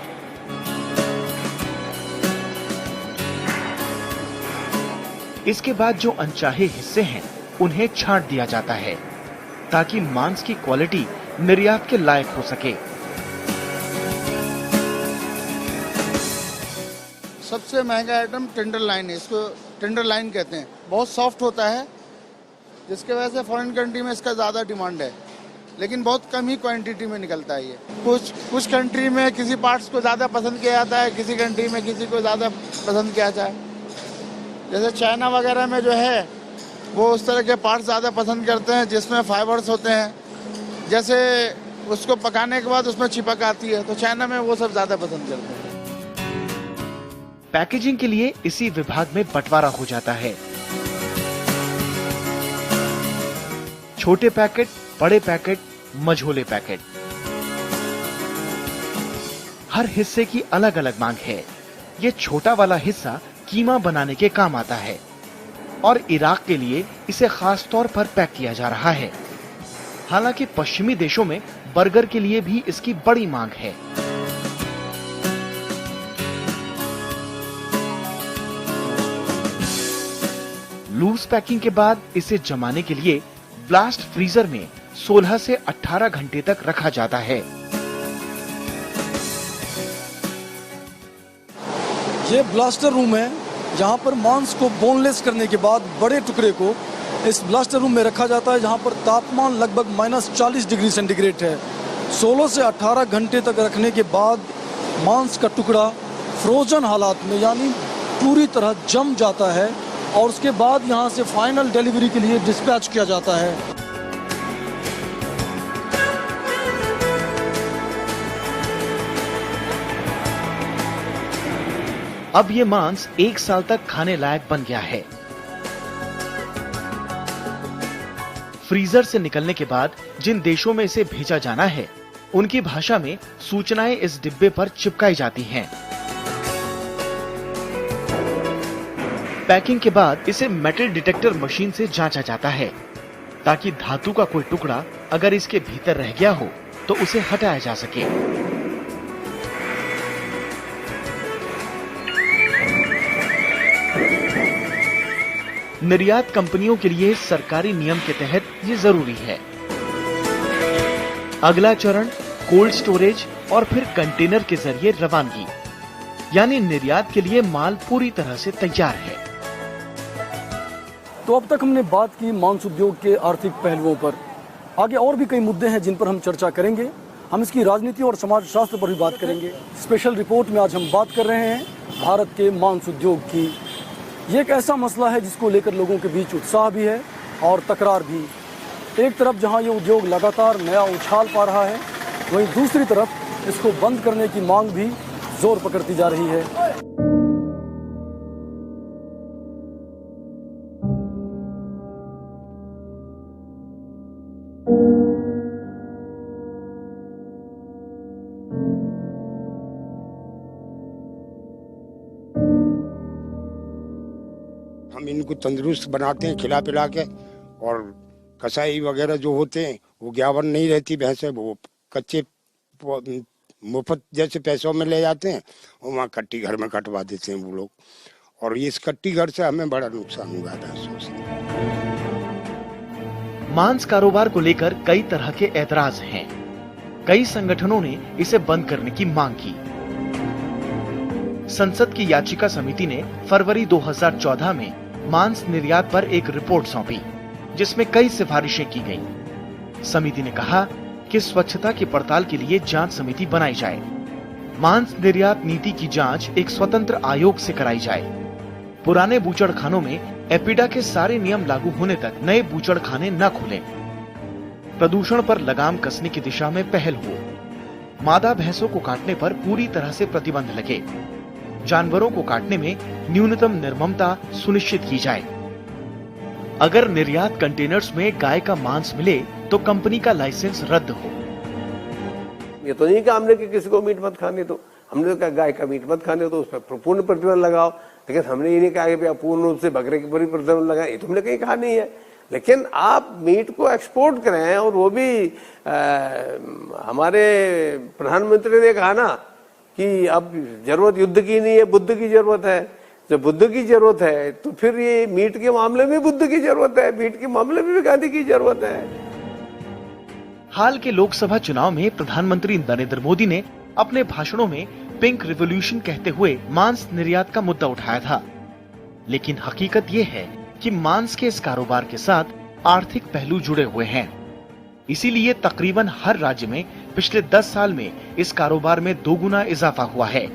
इसके बाद जो अनचाहे हिस्से हैं उन्हें छांट दिया जाता है, ताकि मांस की क्वालिटी निर्यात के लायक हो सके। सबसे महंगा आइटम टेंडर लाइन है, इसको टेंडर लाइन कहते हैं। बहुत सॉफ्ट होता है, जिसके वजह से फॉरेन कंट्री में इसका ज़्यादा डिमांड है, लेकिन बहुत कम ही क्वांटिटी में निकलता है ये। कुछ कंट्री में किसी पार्ट्स को ज़्यादा पसंद किया जाता है, किसी कंट्री में किसी को ज़्यादा पसंद किया जाता है। जैसे चाइना वगैरह में जो है वो उस तरह के पार्ट्स ज़्यादा पसंद करते हैं जिसमें फाइबर्स होते हैं। जैसे उसको पकाने के बाद उसमें चिपक आती है, तो चाइना में वो सब ज़्यादा पसंद करते हैं। पैकेजिंग के लिए इसी विभाग में बंटवारा हो जाता है। छोटे पैकेट, बड़े पैकेट, मझोले पैकेट, हर हिस्से की अलग अलग मांग है। ये छोटा वाला हिस्सा कीमा बनाने के काम आता है और इराक के लिए इसे खास तौर पर पैक किया जा रहा है। हालांकि पश्चिमी देशों में बर्गर के लिए भी इसकी बड़ी मांग है। लूज पैकिंग के बाद इसे जमाने के लिए ब्लास्ट फ्रीजर में 16 से 18 घंटे तक रखा जाता है। ये ब्लास्टर रूम है जहां पर मांस को बोनलेस करने के बाद बड़े टुकड़े को इस ब्लास्टर रूम में रखा जाता है, जहां पर तापमान लगभग -40 डिग्री सेंटीग्रेड है। 16 से 18 घंटे तक रखने के बाद मांस का टुकड़ा फ्रोजन हालात में यानी पूरी तरह जम जाता है और उसके बाद यहां से फाइनल डिलीवरी के लिए डिस्पैच किया जाता है। अब ये मांस 1 साल तक खाने लायक बन गया है। फ्रीजर से निकलने के बाद जिन देशों में इसे भेजा जाना है, उनकी भाषा में सूचनाएं इस डिब्बे पर चिपकाई जाती हैं। पैकिंग के बाद इसे मेटल डिटेक्टर मशीन से जांचा जाता है ताकि धातु का कोई टुकड़ा अगर इसके भीतर रह गया हो तो उसे हटाया जा सके। निर्यात कंपनियों के लिए सरकारी नियम के तहत ये जरूरी है। अगला चरण कोल्ड स्टोरेज और फिर कंटेनर के जरिए रवानगी, यानी निर्यात के लिए माल पूरी तरह से तैयार है। तो अब तक हमने बात की मांस उद्योग के आर्थिक पहलुओं पर। आगे और भी कई मुद्दे हैं जिन पर हम चर्चा करेंगे। हम इसकी राजनीति और समाज शास्त्र पर भी बात करेंगे। स्पेशल रिपोर्ट में आज हम बात कर रहे हैं भारत के मांस उद्योग की। ये एक ऐसा मसला है जिसको लेकर लोगों के बीच उत्साह भी है और तकरार भी। एक तरफ जहां ये उद्योग लगातार नया उछाल पा रहा है, वहीं दूसरी तरफ इसको बंद करने की मांग भी जोर पकड़ती जा रही है। हम इनको तंदुरुस्त बनाते हैं खिला पिला के, और कसाई वगैरह जो होते हैं वो ज्ञापन नहीं रहती भैंसे, वो कच्चे मुफ्त जैसे पैसों में ले जाते हैं और वहाँ कट्टी घर में कटवा देते हैं वो लोग, और इस कट्टी घर से हमें बड़ा नुकसान हुआ था। मांस कारोबार को लेकर कई तरह के ऐतराज हैं। कई संगठनों ने इसे बंद करने की मांग की। संसद की याचिका समिति ने फरवरी 2014 में मांस निर्यात पर एक रिपोर्ट सौंपी, जिसमें कई सिफारिशें की गईं। समिति ने कहा कि स्वच्छता की पड़ताल के लिए जांच समिति बनाई जाए। मांस निर्यात नीति की जांच एक स्वतंत्र आयोग से कराई जाए। पुराने बूचड़खानों में एपिडा के सारे नियम लागू होने तक नए बूचड़खाने न खुलें। प्रदूषण पर लगाम कसने की दिशा में पहल हो। मादा भैंसों को काटने पर पूरी तरह से प्रतिबंध लगे। जानवरों को काटने में न्यूनतम निर्ममता सुनिश्चित की जाए। अगर निर्यात कंटेनर्स में गाय का मांस मिले तो कंपनी का लाइसेंस रद्द हो। ये तो नहीं कि हमने कि किसी को मीट मत खाने दो, हमने तो कहा गाय का मीट मत खाने दो, उस पर पूर्ण प्रतिबंध लगाओ। लेकिन हमने ये नहीं कहा कि पूर्ण रूप से बकरे के पूरी प्रतिबंध लगाए, ये तो हमने कहीं कहा नहीं है। लेकिन आप मीट को एक्सपोर्ट करें, और वो भी हमारे प्रधानमंत्री ने कहा ना कि अब जरूरत युद्ध की नहीं है, बुद्ध की जरूरत है। जब बुद्ध की जरूरत है तो फिर ये मीट के मामले में बुद्ध की जरूरत है, मीट के मामले में भी गांधी की जरूरत है। हाल के लोकसभा चुनाव में प्रधानमंत्री नरेंद्र मोदी ने अपने भाषणों में पिंक रिवॉल्यूशन कहते हुए मांस निर्यात का मुद्दा उठाया था। लेकिन हकीकत ये है कि मांस के इस कारोबार के साथ आर्थिक पहलू जुड़े हुए हैं। इसीलिए तकरीबन हर राज्य में पिछले 10 साल में इस कारोबार में दोगुना इजाफा हुआ है।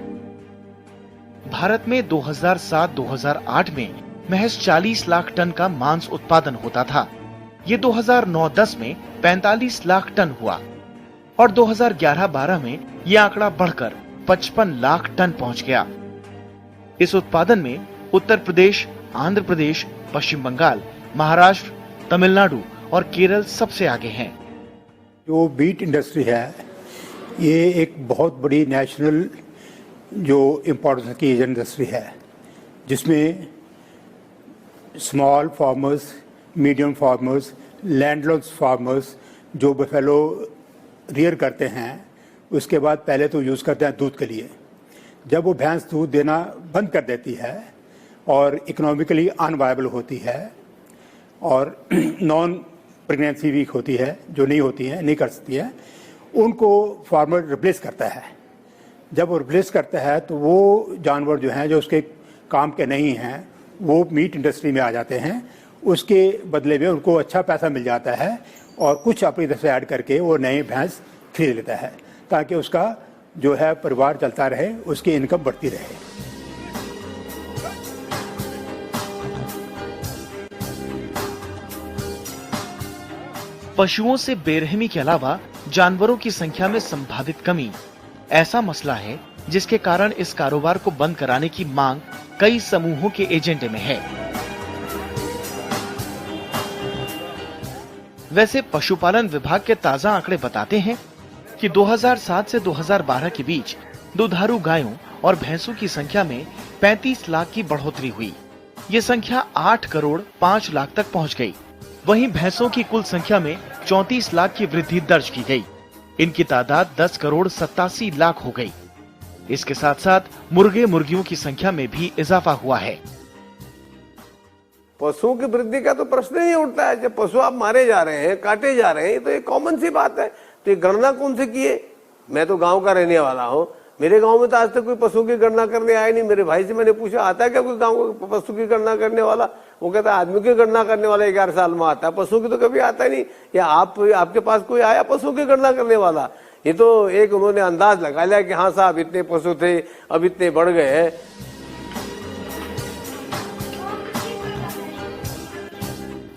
भारत में 2007-2008 में महज 40 लाख टन का मांस उत्पादन होता था। ये 2009-10 में 45 लाख टन हुआ और 2011-12 में ये आंकड़ा बढ़कर 55 लाख टन पहुंच गया। इस उत्पादन में उत्तर प्रदेश, आंध्र प्रदेश, पश्चिम बंगाल, महाराष्ट्र, तमिलनाडु और केरल सबसे आगे हैं। जो बीट इंडस्ट्री है, ये एक बहुत बड़ी नेशनल जो इम्पोर्टेंस की इंडस्ट्री है, जिसमें small farmers, medium farmers, landlords farmers जो बफेलो रियर करते हैं, उसके बाद पहले तो यूज़ करते हैं दूध के लिए। जब वो भैंस दूध देना बंद कर देती है और इकोनॉमिकली अनवायबल होती है और नॉन प्रेगनेंसी वीक होती है, जो नहीं होती है, नहीं कर सकती है, उनको फार्मर रिप्लेस करता है। जब वो रिप्लेस करता है तो वो जानवर जो हैं जो उसके काम के नहीं हैं वो मीट इंडस्ट्री में आ जाते हैं। उसके बदले में उनको अच्छा पैसा मिल जाता है और कुछ अपनी तरफ से ऐड करके वो नई भैंस खरीद लेता है ताकि उसका जो है परिवार चलता रहे, उसकी इनकम बढ़ती रहे। पशुओं से बेरहमी के अलावा जानवरों की संख्या में संभावित कमी ऐसा मसला है जिसके कारण इस कारोबार को बंद कराने की मांग कई समूहों के एजेंडे में है। वैसे पशुपालन विभाग के ताजा आंकड़े बताते हैं कि 2007 से 2012 के बीच दुधारू गायों और भैंसों की संख्या में 35 लाख की बढ़ोतरी हुई। ये संख्या 8 करोड़ 5 लाख तक पहुंच गई। वहीं भैंसों की कुल संख्या में 34 लाख की वृद्धि दर्ज की गई। इनकी तादाद 10 करोड़ 87 लाख हो गई। इसके साथ साथ मुर्गे मुर्गियों की संख्या में भी इजाफा हुआ है। पशुओं की वृद्धि का तो प्रश्न ही उठता है। जब पशु आप मारे जा रहे हैं, काटे जा रहे हैं, तो ये कॉमन सी बात है। तो ये गणना कौन से किए? मैं तो गांव का रहने वाला हूँ, मेरे गांव में तो आज तक कोई पशु की गणना करने आया नहीं। मेरे भाई से मैंने पूछा, आता है क्या कोई गांव का पशु की गणना करने वाला? वो कहता है आदमी की गणना करने वाला 11 साल में आता है, पशु की तो कभी आता ही नहीं। या आपके पास कोई आया पशु की गणना करने वाला? ये तो एक उन्होंने अंदाज लगा लिया कि हाँ साहब इतने पशु थे, अब इतने बढ़ गए हैं।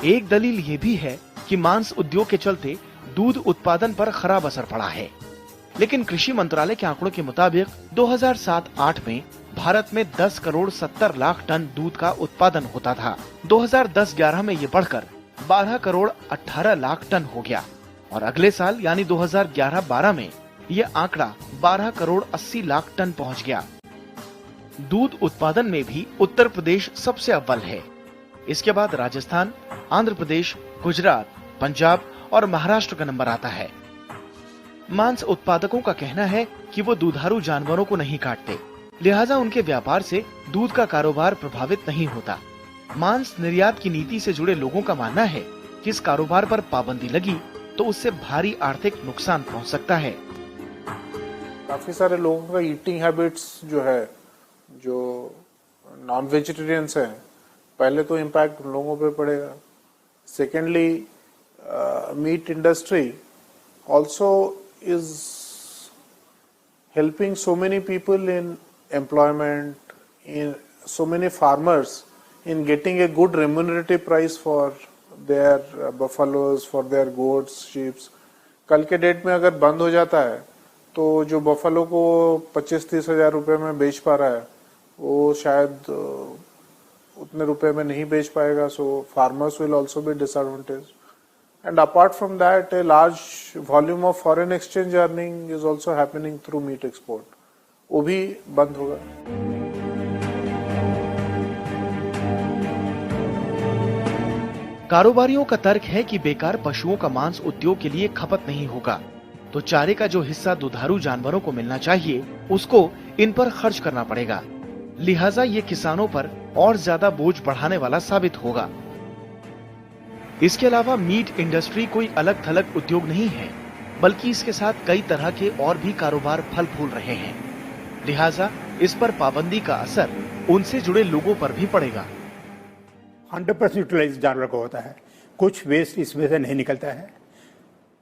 एक दलील ये भी है कि मांस उद्योग के चलते दूध उत्पादन पर खराब असर पड़ा है। लेकिन कृषि मंत्रालय के आंकड़ों के मुताबिक 2007-8 में भारत में 10 करोड़ 70 लाख टन दूध का उत्पादन होता था। 2010-11 में ये बढ़कर 12 करोड़ 18 लाख टन हो गया और अगले साल यानी 2011-12 में ये आंकड़ा 12 करोड़ 80 लाख टन पहुंच गया। दूध उत्पादन में भी उत्तर प्रदेश सबसे अव्वल है। इसके बाद राजस्थान, आंध्र प्रदेश, गुजरात, पंजाब और महाराष्ट्र का नंबर आता है। मांस उत्पादकों का कहना है कि वो दुधारू जानवरों को नहीं काटते, लिहाजा उनके व्यापार से दूध का कारोबार प्रभावित नहीं होता। मांस निर्यात की नीति से जुड़े लोगों का मानना है कि इस कारोबार पर पाबंदी लगी तो उससे भारी आर्थिक नुकसान पहुंच सकता है। काफी सारे लोगों का ईटिंग हैबिट्स जो है, जो नॉन वेजिटेरियंस हैं, पहले तो इम्पैक्ट उन लोगों पे पड़ेगा। Secondly, meat industry also is helping so many people in employment, in so many farmers in getting a good remunerative price for their buffaloes, for their goats, sheep. कल के डेट में अगर बंद हो जाता है तो जो बफलो को 25-30 हजार रुपए में बेच पा रहा है वो शायद उतने रुपए में नहीं बेच पाएगा। So farmers will also be disadvantage. And apart from that, a large volume of foreign exchange earning is also happening through meat export. वो भी बंद होगा। कारोबारियों का तर्क है कि बेकार पशुओं का मांस उद्योग के लिए खपत नहीं होगा, तो चारे का जो हिस्सा दुधारू जानवरों को मिलना चाहिए उसको इन पर खर्च करना पड़ेगा। लिहाजा ये किसानों पर और ज्यादा बोझ बढ़ाने वाला साबित होगा। इसके अलावा मीट इंडस्ट्री कोई अलग थलग उद्योग नहीं है, बल्कि इसके साथ कई तरह के और भी कारोबार फल फूल रहे हैं। लिहाजा इस पर पाबंदी का असर उनसे जुड़े लोगों पर भी पड़ेगा। 100% यूटिलाइज जानवर को होता है, कुछ वेस्ट इसमें से नहीं निकलता है।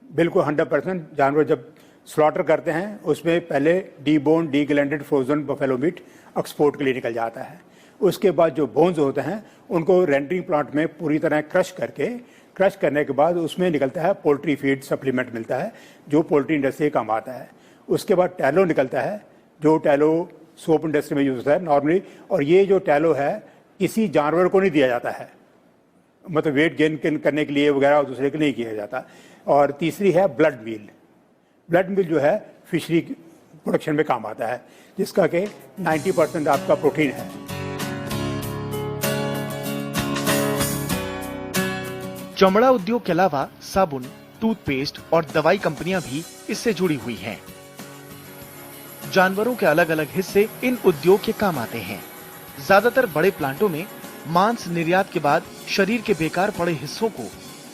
बिल्कुल 100% जानवर जब स्लॉटर करते हैं उसमें पहले डीबोन, डीग्लैंडेड फ्रोजन बफेलो मीट एक्सपोर्ट के लिए निकल जाता है। उसके बाद जो बोन्स होते हैं उनको रेंडरिंग प्लांट में पूरी तरह क्रश करने के बाद उसमें निकलता है पोल्ट्री फीड सप्लीमेंट मिलता है जो पोल्ट्री इंडस्ट्री काम आता है। उसके बाद टैलो निकलता है जो टैलो सोप इंडस्ट्री में यूज होता है नॉर्मली, और ये जो टैलो है किसी जानवर को नहीं दिया जाता है, मतलब वेट गेन करने के लिए वगैरह दूसरे को नहीं किया जाता। और तीसरी है ब्लड मील। ब्लड मील जो है फिशरी प्रोडक्शन में काम आता है जिसका कि 90% आपका प्रोटीन है। चमड़ा उद्योग के अलावा साबुन, टूथपेस्ट और दवाई कंपनियां भी इससे जुड़ी हुई हैं। जानवरों के अलग अलग हिस्से इन उद्योग के काम आते हैं। ज्यादातर बड़े प्लांटों में मांस निर्यात के बाद शरीर के बेकार पड़े हिस्सों को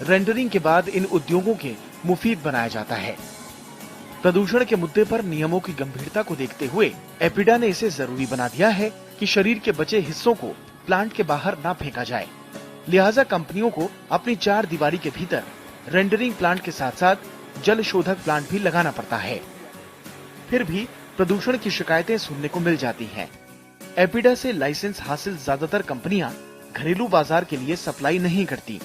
रेंडरिंग के बाद इन उद्योगों के मुफीद बनाया जाता है। प्रदूषण के मुद्दे पर नियमों की गंभीरता को देखते हुए एपिडा ने इसे जरूरी बना दिया है कि शरीर के बचे हिस्सों को प्लांट के बाहर ना फेंका जाए। लिहाजा कंपनियों को अपनी 4 दीवारी के भीतर रेंडरिंग प्लांट के साथ साथ जल शोधक प्लांट भी लगाना पड़ता है। फिर भी प्रदूषण की शिकायतें सुनने को मिल जाती हैं। एपिडा से लाइसेंस हासिल ज्यादातर कंपनियां घरेलू बाजार के लिए सप्लाई नहीं करती।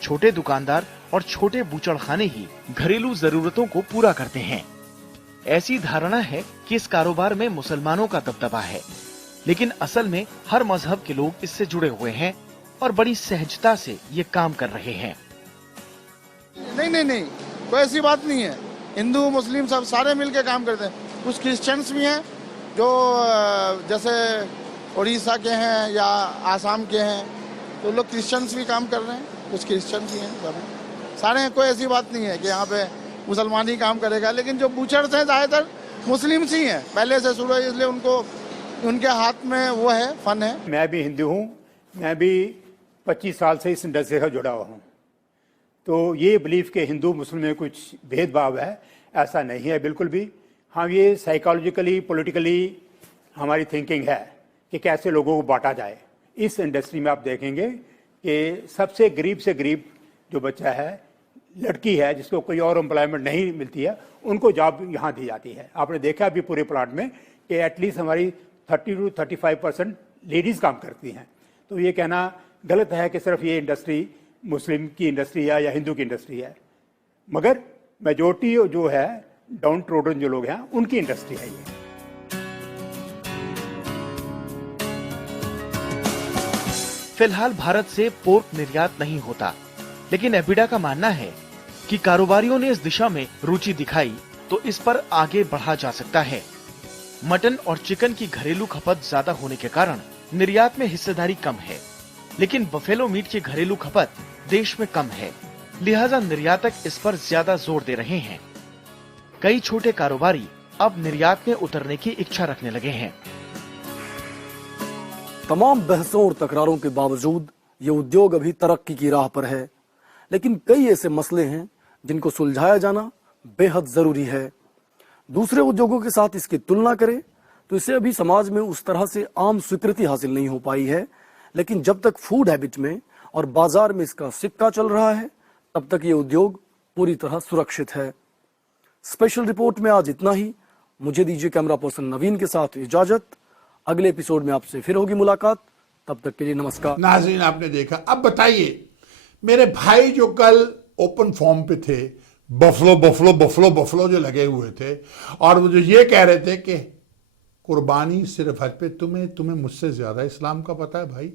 छोटे दुकानदार और छोटे बूचड़खाने ही घरेलू जरूरतों को पूरा करते हैं। ऐसी धारणा है कि इस कारोबार में मुसलमानों का दबदबा है, लेकिन असल में हर मजहब के लोग इससे जुड़े हुए हैं और बड़ी सहजता से ये काम कर रहे हैं। नहीं, कोई ऐसी बात नहीं है। हिंदू मुस्लिम सब सारे मिलकर काम करते हैं। कुछ क्रिश्चियंस भी हैं जो जैसे उड़ीसा के हैं या आसाम के हैं, तो लोग क्रिश्चियंस भी काम कर रहे हैं। कुछ क्रिश्चियंस भी हैं, सारे हैं। कोई ऐसी बात नहीं है कि यहाँ पे मुसलमान ही काम करेगा, लेकिन जो बूचर्स हैं ज़्यादातर मुस्लिम्स ही हैं पहले से शुरू, इसलिए उनको उनके हाथ में वो है, फन है। मैं भी हिंदू हूँ, मैं भी 25 साल से इस इंडस्ट्री से जुड़ा हुआ हूँ। तो ये बिलीफ के हिंदू मुस्लिम में कुछ भेदभाव है, ऐसा नहीं है बिल्कुल भी। हाँ, ये साइकोलॉजिकली पॉलिटिकली हमारी थिंकिंग है कि कैसे लोगों को बांटा जाए। इस इंडस्ट्री में आप देखेंगे कि सबसे गरीब से गरीब जो बच्चा है, लड़की है जिसको कोई और एम्प्लॉयमेंट नहीं मिलती है, उनको जॉब यहाँ दी जाती है। आपने देखा अभी पूरे प्लांट में कि एटलीस्ट हमारी 30 to 35% लेडीज काम करती हैं। तो ये कहना गलत है कि सिर्फ ये इंडस्ट्री मुस्लिम की इंडस्ट्री है या हिंदू की इंडस्ट्री है, मगर मेजोरिटी जो है डाउन ट्रोडन जो लोग हैं उनकी इंडस्ट्री है ये। फिलहाल भारत से पोर्क निर्यात नहीं होता, लेकिन एपिडा का मानना है कि कारोबारियों ने इस दिशा में रुचि दिखाई तो इस पर आगे बढ़ा जा सकता है। मटन और चिकन की घरेलू खपत ज्यादा होने के कारण निर्यात में हिस्सेदारी कम है, लेकिन बफेलो मीट की घरेलू खपत देश में कम है। लिहाजा निर्यातक इस पर ज्यादा जोर दे रहे हैं। कई छोटे कारोबारी अब निर्यात में उतरने की इच्छा रखने लगे हैं। तमाम बहसों और तकरारों के बावजूद ये उद्योग अभी तरक्की की राह पर है, लेकिन कई ऐसे मसले हैं जिनको सुलझाया जाना बेहद जरूरी है। दूसरे उद्योगों के साथ इसकी तुलना करें तो इसे अभी समाज में उस तरह से आम स्वीकृति हासिल नहीं हो पाई है, लेकिन जब तक फूड हैबिट में और बाजार में इसका सिक्का चल रहा है, तब तक ये उद्योग पूरी तरह सुरक्षित है। स्पेशल रिपोर्ट में आज इतना ही। मुझे दीजिए कैमरा पर्सन नवीन के साथ इजाजत। अगले एपिसोड में आपसे फिर होगी मुलाकात, तब तक के लिए नमस्कार। नाज़रीन, आपने देखा। अब बताइए, मेरे भाई जो कल ओपन फॉर्म पे थे, बफलो बफलो बफलो बफलो जो लगे हुए थे, और वो जो ये कह रहे थे कि कुर्बानी सिर्फ हज पे, तुम्हें मुझसे ज्यादा इस्लाम का पता है भाई,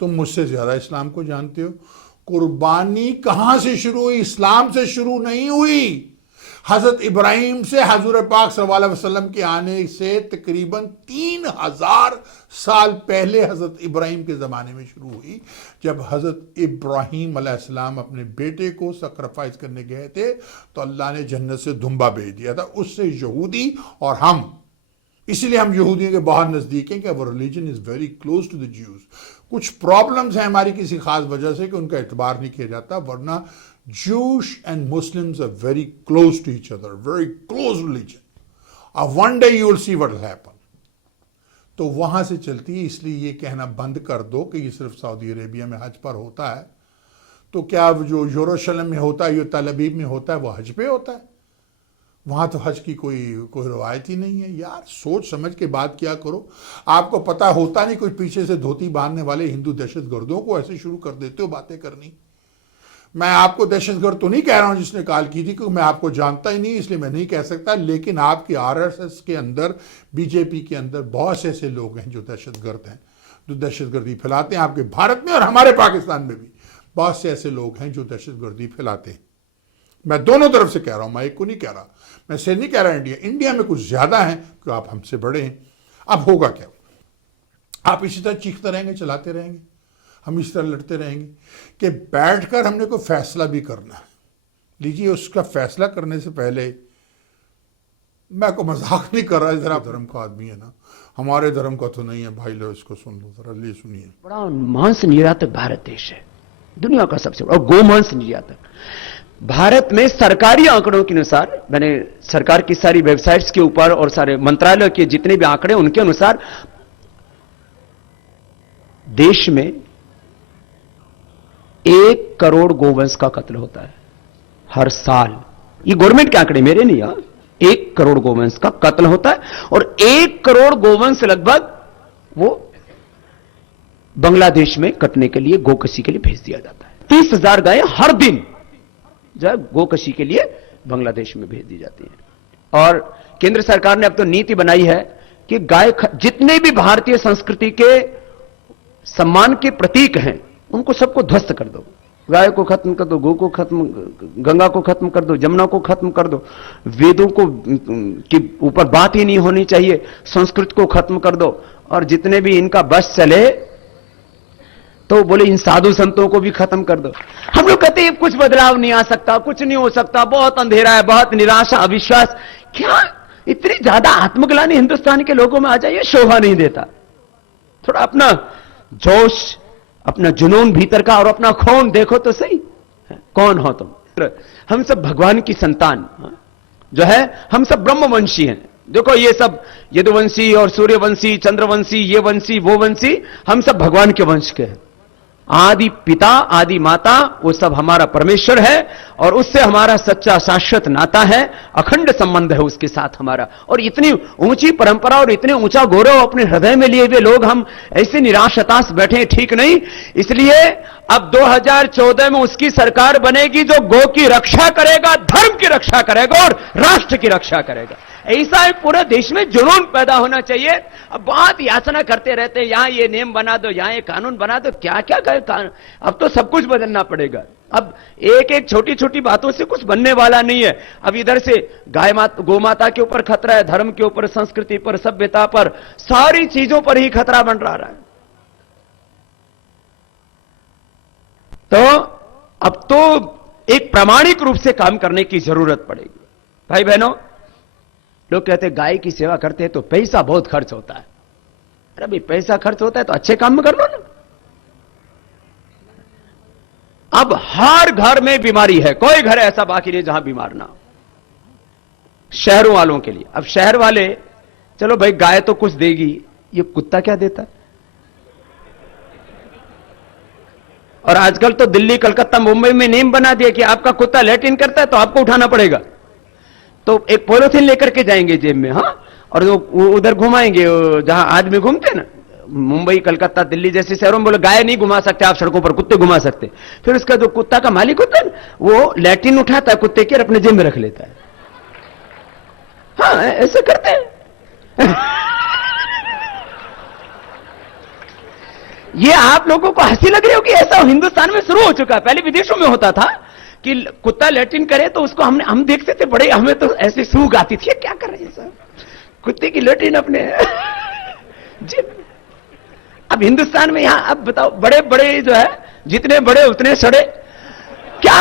तुम मुझसे ज्यादा इस्लाम को जानते हो। कुर्बानी कहां से शुरू हुई? इस्लाम से शुरू नहीं हुई। हजरत इब्राहिम से हजूर पाक सल्लल्लाहु अलैहि वसल्लम के आने से तकरीबन 3000 साल पहले हजरत इब्राहिम के ज़माने में शुरू हुई, जब हजरत इब्राहिम अलैहिस्सलाम अपने बेटे को सैक्रिफाइस करने गए थे तो अल्लाह ने जन्नत से दुम्बा भेज दिया था। उससे यहूदी और हम, इसलिए हम यहूदियों के बहुत नज़दीक हैं कि our religion is very close to the Jews. कुछ प्रॉब्लम्स हैं हमारी किसी खास वजह से कि उनका एतबार नहीं किया जाता, वरना Jewish and Muslims are very close to each other, very close religion. One day you will see what will happen. तो वहां से चलती है, इसलिए ये कहना बंद कर दो कि ये सिर्फ सऊदी अरेबिया में हज पर होता है। तो क्या जो यरूशलेम में होता है, यो तल अबीब में होता है, वो हज पे होता है? वहां तो हज की कोई रवायत ही नहीं है। यार, सोच समझ के बात क्या करो। आपको पता होता नहीं, कोई पीछे से धोती बांधने वाले हिंदू दहशतगर्दों को ऐसे शुरू कर देते हो बातें करनी। मैं आपको दहशतगर्द तो नहीं कह रहा हूं जिसने कॉल की थी, क्योंकि मैं आपको जानता ही नहीं, इसलिए मैं नहीं कह सकता। लेकिन आपके आरएसएस के अंदर, बीजेपी के अंदर बहुत से ऐसे लोग हैं जो दहशतगर्द हैं, जो दहशतगर्दी फैलाते हैं। आपके भारत में और हमारे पाकिस्तान में भी बहुत से ऐसे लोग हैं जो दहशतगर्दी फैलाते हैं। मैं दोनों तरफ से कह रहा हूं, मैं एक को नहीं कह रहा। मैं से नहीं कह रहा इंडिया में कुछ ज्यादा है कि आप हमसे बड़े हैं। अब होगा क्या? आप इसी तरह चीखते रहेंगे, चलाते रहेंगे, हम इस तरह लड़ते रहेंगे कि बैठकर हमने कोई फैसला भी करना है। लीजिए, उसका फैसला करने से पहले, मैं को मजाक नहीं कर रहा, जरा धर्म का आदमी है ना, हमारे धर्म का तो नहीं है भाई, लो इसको सुन लो जरा, ले सुनिए। बड़ा मांस निर्यातक भारत देश है, दुनिया का सबसे बड़ा, और गोमांस निर्यातक। भारत में सरकारी आंकड़ों के अनुसार, मैंने सरकार की सारी वेबसाइट्स के ऊपर और सारे मंत्रालय के जितने भी आंकड़े, उनके अनुसार देश में 1 करोड़ गोवंश का कत्ल होता है हर साल। ये गवर्नमेंट के आंकड़े, मेरे नहीं। 1 करोड़ गोवंश का कत्ल होता है, और 1 करोड़ गोवंश लगभग वो बांग्लादेश में कटने के लिए, गोकशी के लिए भेज दिया जाता है। 30,000 गायें हर दिन जो है गोकशी के लिए बांग्लादेश में भेज दी जाती हैं। और केंद्र सरकार ने अब तो नीति बनाई है कि गाय, जितने भी भारतीय संस्कृति के सम्मान के प्रतीक हैं, उनको सबको ध्वस्त कर दो। गाय को खत्म कर दो, गौ को खत्म, गंगा को खत्म कर दो, जमुना को खत्म कर दो, वेदों को के ऊपर बात ही नहीं होनी चाहिए, संस्कृत को खत्म कर दो, और जितने भी इनका बस चले तो बोले इन साधु संतों को भी खत्म कर दो। हम लोग कहते हैं कुछ बदलाव नहीं आ सकता, कुछ नहीं हो सकता, बहुत अंधेरा है, बहुत निराशा, अविश्वास। क्या इतनी ज्यादा आत्मग्लानि हिंदुस्तान के लोगों में आ जाए? शोभा नहीं देता। थोड़ा अपना जोश, अपना जुनून भीतर का और अपना खून देखो तो सही। कौन हो तुम? हम सब भगवान की संतान जो है, हम सब ब्रह्मवंशी हैं। देखो ये सब यदुवंशी और सूर्यवंशी, चंद्रवंशी, ये वंशी वो वंशी, हम सब भगवान के वंश के हैं। आदि पिता, आदि माता, वो सब हमारा परमेश्वर है, और उससे हमारा सच्चा शाश्वत नाता है, अखंड संबंध है उसके साथ हमारा। और इतनी ऊंची परंपरा और इतने ऊंचा गौरव अपने हृदय में लिए हुए लोग हम ऐसे निराश हताश बैठे, ठीक नहीं। इसलिए अब 2014 में उसकी सरकार बनेगी जो गौ की रक्षा करेगा, धर्म की रक्षा करेगा और राष्ट्र की रक्षा करेगा। ऐसा एक पूरे देश में जुनून पैदा होना चाहिए। अब बहुत याचना करते रहते हैं, यहां ये नियम बना दो, यहां ये कानून बना दो, क्या क्या करे। अब तो सब कुछ बदलना पड़ेगा। अब एक एक छोटी छोटी बातों से कुछ बनने वाला नहीं है। अब इधर से गौ माता के ऊपर खतरा है, धर्म के ऊपर, संस्कृति पर, सभ्यता पर, सारी चीजों पर ही खतरा बन रहा है। तो अब तो एक प्रामाणिक रूप से काम करने की जरूरत पड़ेगी। भाई बहनों, लोग कहते हैं गाय की सेवा करते हैं तो पैसा बहुत खर्च होता है। अरे भाई, पैसा खर्च होता है तो अच्छे काम में कर लो ना। अब हर घर में बीमारी है, कोई घर ऐसा बाकी नहीं जहां बीमार ना हो। शहरों वालों के लिए, अब शहर वाले, चलो भाई गाय तो कुछ देगी, ये कुत्ता क्या देता है? और आजकल तो दिल्ली, कलकत्ता, मुंबई में नियम बना दिया कि आपका कुत्ता लैट्रिन करता है तो आपको उठाना पड़ेगा। तो एक पॉलिथीन लेकर के जाएंगे जेब में, हाँ, और उधर घुमाएंगे जहां आदमी घूमते ना, मुंबई, कलकत्ता, दिल्ली जैसे शहरों में। बोले गाय नहीं घुमा सकते आप सड़कों पर, कुत्ते घुमा सकते। फिर उसका जो कुत्ता का मालिक होता है वो लैट्रिन उठाता है कुत्ते के और अपने जेब में रख लेता है। हाँ, ऐसे करते हैं। ये आप लोगों को हंसी लग रही होगी, ऐसा हिंदुस्तान में शुरू हो चुका है। पहले विदेशों में होता था कि कुत्ता लैट्रिन करे तो उसको हम देखते थे, बड़े, हमें तो ऐसे सूग आती थी, क्या कर रहे हैं सर, कुत्ते की लैट्रिन अपने जी। अब हिंदुस्तान में यहां, अब बताओ, बड़े बड़े जो है, जितने बड़े उतने सड़े, क्या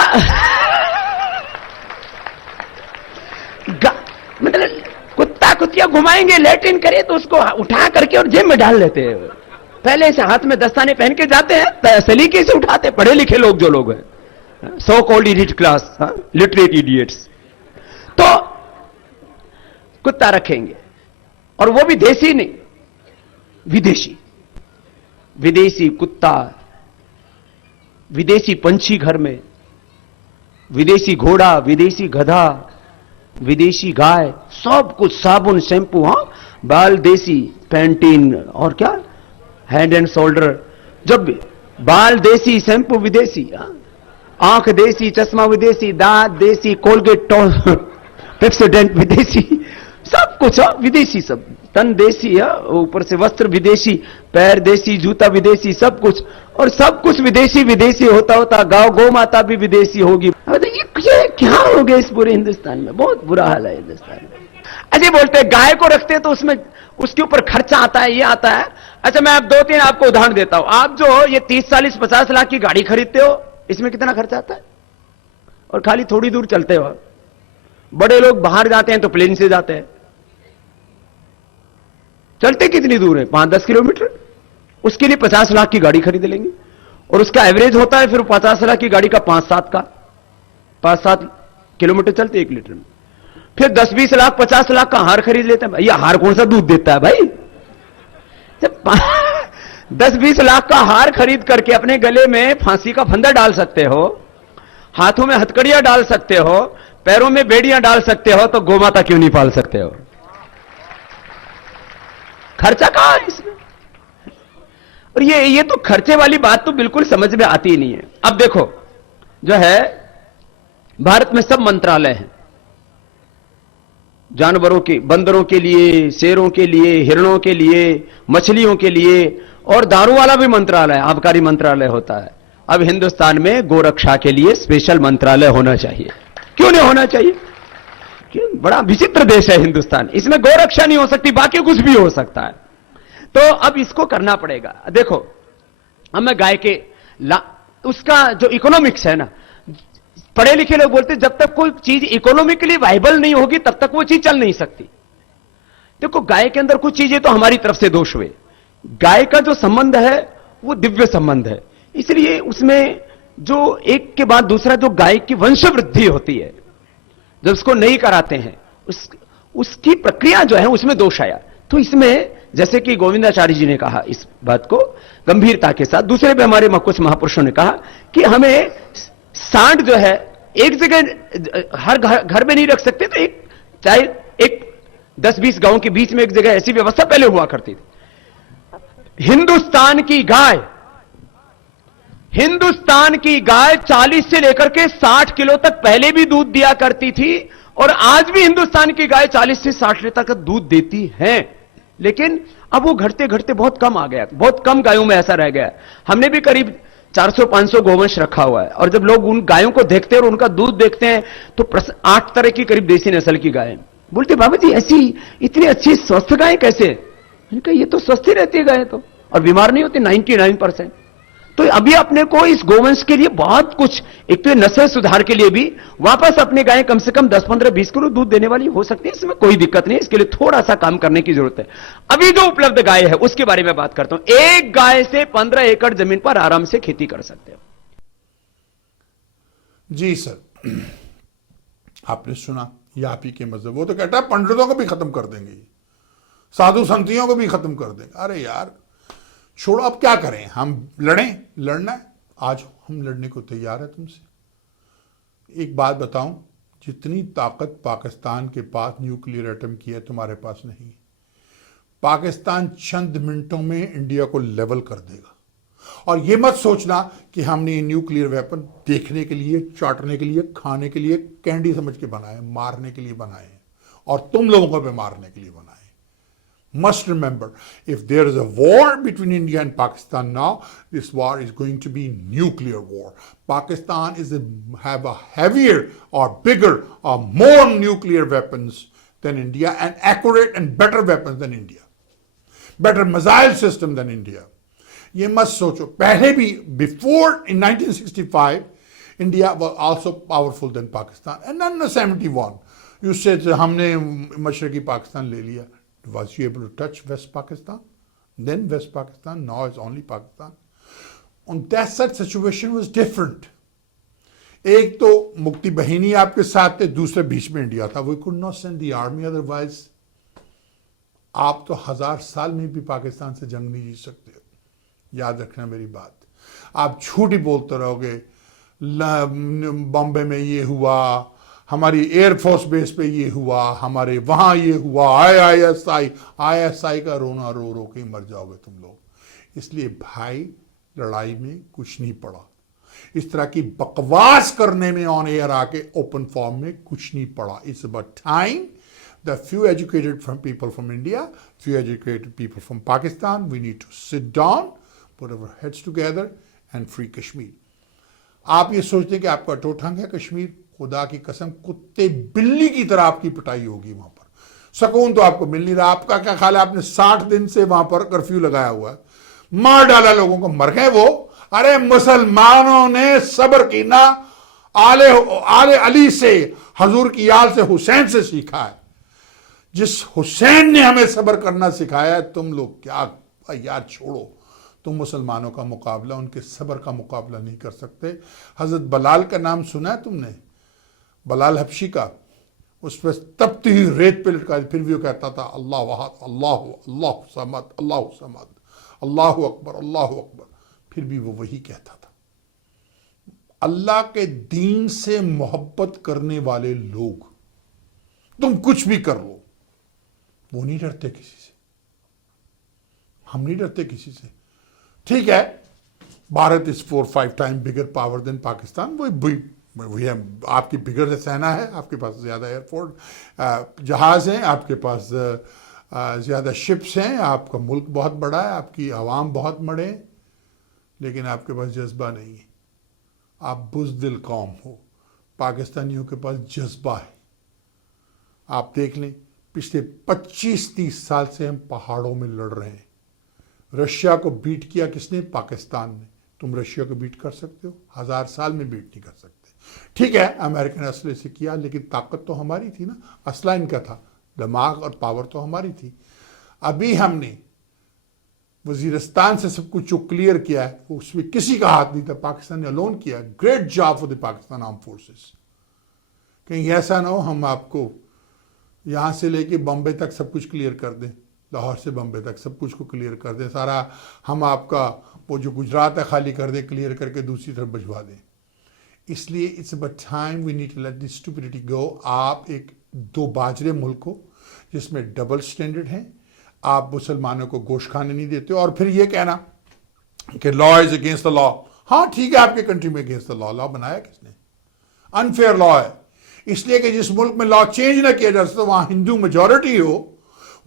मतलब कुत्ता कुतिया घुमाएंगे, लैट्रिन करे तो उसको उठा करके और जेब में डाल लेते हैं। पहले से हाथ में दस्ताने पहन के जाते हैं, सलीके से उठाते, पढ़े लिखे लोग जो लोग हैं, so called idiot class, literate idiots. तो कुत्ता रखेंगे, और वो भी देसी नहीं, विदेशी, विदेशी कुत्ता, विदेशी पंछी घर में, विदेशी घोड़ा, विदेशी गधा, विदेशी गाय, सब कुछ, साबुन, शैंपू, हाँ, बाल देसी, पैंटीन, और क्या, हैंड एंड शोल्डर, जब बाल देसी, शैंपू विदेशी, आंख देसी, चश्मा विदेशी, दांत देसी, कोलगेट, पेप्सोडेंट विदेशी, सब कुछ विदेशी, सब तन देसी, ऊपर से वस्त्र विदेशी, पैर देसी, जूता विदेशी, सब कुछ, और सब कुछ विदेशी विदेशी होता होता गौ माता भी विदेशी होगी। ये क्या हो गया इस पूरे हिंदुस्तान में? बहुत बुरा हाल है हिंदुस्तान में। अजय बोलते हैं गाय को रखते हैं तो उसमें उसके ऊपर खर्चा आता है, ये आता है। अच्छा, मैं अब 2-3 आपको उदाहरण देता हूं। आप जो ये 30, 40, 50 लाख की गाड़ी खरीदते हो, इसमें कितना खर्चा आता है? और खाली थोड़ी दूर चलते हो। बड़े लोग बाहर जाते हैं तो प्लेन से जाते हैं। चलते कितनी दूर है? 5-10 किलोमीटर। उसके लिए 50 लाख की गाड़ी खरीद लेंगे। और उसका एवरेज होता है फिर 50 लाख की गाड़ी का 5-7 किलोमीटर चलते 1 लीटर में। फिर 10-20 लाख 50 लाख का हार खरीद लेते हैं। ये हार कौन सा दूध देता है भाई? जब 10-20 लाख का हार खरीद करके अपने गले में फांसी का फंदा डाल सकते हो, हाथों में हथकड़ियां डाल सकते हो, पैरों में बेड़ियां डाल सकते हो, तो गोमाता क्यों नहीं पाल सकते हो? खर्चा कहां है इसमें? और ये तो खर्चे वाली बात तो बिल्कुल समझ में आती ही नहीं है। अब देखो जो है भारत में सब मंत्रालय हैं, जानवरों के, बंदरों के लिए, शेरों के लिए, हिरणों के लिए, मछलियों के लिए, और दारू वाला भी मंत्रालय, आबकारी मंत्रालय होता है। अब हिंदुस्तान में गोरक्षा के लिए स्पेशल मंत्रालय होना चाहिए। क्यों नहीं होना चाहिए? क्यों? बड़ा विचित्र देश है हिंदुस्तान, इसमें गोरक्षा नहीं हो सकती, बाकी कुछ भी हो सकता है। तो अब इसको करना पड़ेगा। देखो अब मैं गाय के उसका जो इकोनॉमिक्स है ना, पढ़े लिखे लोग बोलते जब तक कोई चीज इकोनॉमिकली वाइबल नहीं होगी तब तक वो चीज चल नहीं सकती। देखो गाय के अंदर कुछ चीजें तो हमारी तरफ से दोष हुए। गाय का जो संबंध है वो दिव्य संबंध है, इसलिए उसमें जो एक के बाद दूसरा जो गाय की वंशवृद्धि होती है, जब उसको नहीं कराते हैं उसकी प्रक्रिया जो है उसमें दोष आया। तो इसमें जैसे कि गोविंदाचार्य जी ने कहा इस बात को गंभीरता के साथ, दूसरे भी हमारे कुछ महापुरुषों ने कहा कि हमें सांड जो है एक जगह हर घर में नहीं रख सकते, तो एक चाहे एक 10-20 गांवों के बीच में एक जगह ऐसी व्यवस्था पहले हुआ करती थी। हिंदुस्तान की गाय 40 से लेकर के 60 किलो तक पहले भी दूध दिया करती थी, और आज भी हिंदुस्तान की गाय 40 से 60 लीटर तक दूध देती है। लेकिन अब वो घटते घटते बहुत कम आ गया, बहुत कम गायों में ऐसा रह गया। हमने भी करीब 400-500 गोवंश रखा हुआ है, और जब लोग उन गायों को देखते हैं और उनका दूध देखते हैं तो 8 तरह की करीब देसी नस्ल की गायें। बोलते बाबा जी ऐसी इतनी अच्छी स्वस्थ गायें कैसे? मैंने कहा ये तो स्वस्थ ही रहती है गायें तो, और बीमार नहीं होती 99%। तो अभी अपने को इस गोवंश के लिए बहुत कुछ, एक तो नस्ल सुधार के लिए भी वापस अपने गायें कम से कम 10-15-20 किलो दूध देने वाली हो सकती है, इसमें कोई दिक्कत नहीं। इसके लिए थोड़ा सा काम करने की जरूरत है। अभी जो उपलब्ध गाय है उसके बारे में बात करता हूं। एक गाय से 15 एकड़ जमीन पर आराम से खेती कर सकते हो। जी सर, आपने सुना यापी के मजहब, वो तो कहता है पंडितों को भी खत्म कर देंगे, साधु संतियों को भी खत्म कर देंगे। अरे यार छोड़ो, अब क्या करें? हम लड़ना है, आज हम लड़ने को तैयार है तुमसे। एक बात बताऊं, जितनी ताकत पाकिस्तान के पास न्यूक्लियर एटम की है तुम्हारे पास नहीं है। पाकिस्तान चंद मिनटों में इंडिया को लेवल कर देगा। और यह मत सोचना कि हमने न्यूक्लियर वेपन देखने के लिए, चाटने के लिए, खाने के लिए, कैंडी समझ के बनाए, मारने के लिए बनाए, और तुम लोगों को भी मारने के लिए बनाए। Must remember, if there is a war between India and Pakistan now, this war is going to be nuclear war. Pakistan have a heavier or bigger or more nuclear weapons than India, and accurate and better weapons than India. Better missile system than India. ये मत सोचो, पहले भी before in 1965, India was also powerful than Pakistan, and then in 71, you said हमने मशरकी पाकिस्तान ले लिया. Was you able to touch West Pakistan? Then West Pakistan, now it's only Pakistan. And that situation was different. एक तो मुक्ति बहिनी आपके साथ थे, दूसरे बीच में इंडिया था. We could not send the army, otherwise आप तो 1000 साल में भी पाकिस्तान से जंग नहीं जीत सकते. याद रखना मेरी बात. आप झूठ ही बोलते रहोगे, बॉम्बे में ये हुआ, हमारी एयरफोर्स बेस पे ये हुआ, हमारे वहां ये हुआ, ISI का रोना रो रो के मर जाओगे तुम लोग. इसलिए भाई लड़ाई में कुछ नहीं पड़ा. इस तरह की बकवास करने में ऑन एयर आके ओपन फॉर्म में कुछ नहीं पड़ा. It's about time the few educated from people from India, few educated people from Pakistan, we need to sit down, put our heads together and free Kashmir. आप ये सोचते हैं कि आपका टोटंग है कश्मीर, खुदा की कसम कुत्ते बिल्ली की तरह आपकी पिटाई होगी वहां पर. सुकून तो आपको मिल नहीं रहा. आपका क्या ख्याल है? आपने 60 दिन से वहां पर कर्फ्यू लगाया हुआ है, मार डाला लोगों को, मर गए वो. अरे मुसलमानों ने सब्र की ना आले अली से, हजूर की आल से, हुसैन से सीखा है. जिस हुसैन ने हमें सब्र करना सिखाया है, तुम लोग क्या यार छोड़ो. तुम मुसलमानों का मुकाबला, उनके सब्र का मुकाबला नहीं कर सकते। हज़रत बलाल का नाम सुना है तुमने? बलाल हबशी का, उस पर तपती हुई रेत पे लटका, फिर भी वो कहता था अल्लाह वहाद, अल्लाह अल्लाह समद, अल्लाह समद, अल्लाह अकबर, अल्लाह अकबर, फिर भी वो वही कहता था। अल्लाह के दीन से मोहब्बत करने वाले लोग, तुम कुछ भी कर लो, वो नहीं डरते किसी से। हम नहीं डरते किसी से। ठीक है, Bharat is 4-5 time bigger power than Pakistan, वही है, आपकी बिगर सेना है, आपके पास ज़्यादा एयरफोर्स जहाज़ हैं, आपके पास ज़्यादा शिप्स हैं, आपका मुल्क बहुत बड़ा है, आपकी आवाम बहुत बड़े हैं, लेकिन आपके पास जज्बा नहीं है। आप बुज़दिल कौम हो। पाकिस्तानियों के पास जज्बा है। आप देख लें, पिछले 25-30 साल से हम पहाड़ों में लड़ रहे हैं। रशिया को बीट किया किसने? पाकिस्तान ने। तुम रशिया को बीट कर सकते हो? 1000 साल में बीट नहीं कर सकते। ठीक है, अमेरिकन असले से किया, लेकिन ताकत तो हमारी थी ना, असला इनका था, दिमाग और पावर तो हमारी थी। अभी हमने वजीरिस्तान से सब कुछ जो क्लियर किया है, उसमें किसी का हाथ नहीं था, पाकिस्तान ने अलोन किया। Great job for the Pakistan arm forces. कहीं ऐसा ना हो हम आपको यहाँ से लेके बॉम्बे तक सब कुछ क्लियर कर दें, लाहौर से बॉम्बे तक सब कुछ को क्लियर कर दें, सारा हम आपका वो जो गुजरात है खाली कर दें, क्लियर करके दूसरी तरफ भिजवा दें। इसलिए it's about time we need to let this stupidity go. आप एक दो बाजरे मुल्क हो जिसमें डबल स्टैंडर्ड है, आप मुसलमानों को गोश्त खाने नहीं देते हो, और फिर ये कहना कि law is against the law. हाँ ठीक है, आपके कंट्री में अगेंस्ट द लॉ, लॉ बनाया किसने? अनफेयर लॉ है। इसलिए कि जिस मुल्क में लॉ चेंज ना किया जा सकता, वहां हिंदू मेजॉरिटी हो,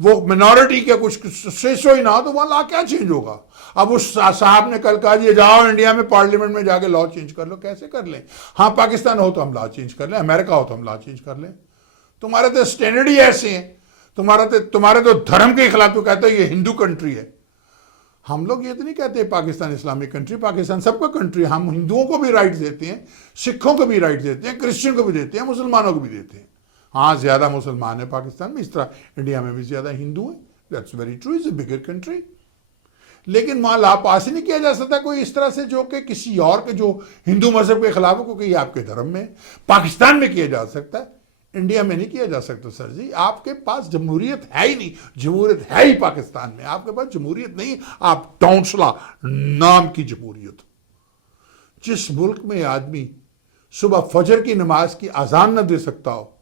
वो मिनॉरिटी का कुछ शेषो ही ना हो, तो वहां लॉ क्या चेंज होगा? अब उस साहब ने कल कहा जी जाओ इंडिया में पार्लियामेंट में जाके लॉ चेंज कर लो। कैसे कर लें? हाँ पाकिस्तान हो तो हम लॉ चेंज कर लें, अमेरिका हो तो हम लॉ चेंज कर लें। तुम्हारे तो स्टैंडर्ड ही ऐसे हैं, तुम्हारे तो धर्म के खिलाफ तो कहते हो ये हिंदू कंट्री है। हम लोग ये तो नहीं कहते पाकिस्तान इस्लामिक कंट्री, पाकिस्तान सबका कंट्री। हम हिंदुओं को भी राइट्स देते हैं, सिखों को भी राइट्स देते हैं, क्रिश्चियन को भी देते हैं, मुसलमानों को भी देते हैं। हाँ ज्यादा मुसलमान है पाकिस्तान में, इस तरह इंडिया में भी ज्यादा हिंदू हैं। That's very true, is a bigger country. लेकिन वहां ला पास ही नहीं किया जा सकता कोई इस तरह से जो कि किसी और के जो हिंदू मजहब के खिलाफ हो, क्योंकि ये आपके धर्म में। पाकिस्तान में किया जा सकता है, इंडिया में नहीं किया जा सकता। सर जी आपके पास जमहूरियत है ही नहीं, जमहूरियत है ही पाकिस्तान में। आपके पास जमहूरियत नहीं, आप टॉन्सला नाम की जमहूरियत। जिस मुल्क में आदमी सुबह फजर की नमाज की अजान न दे सकता हो,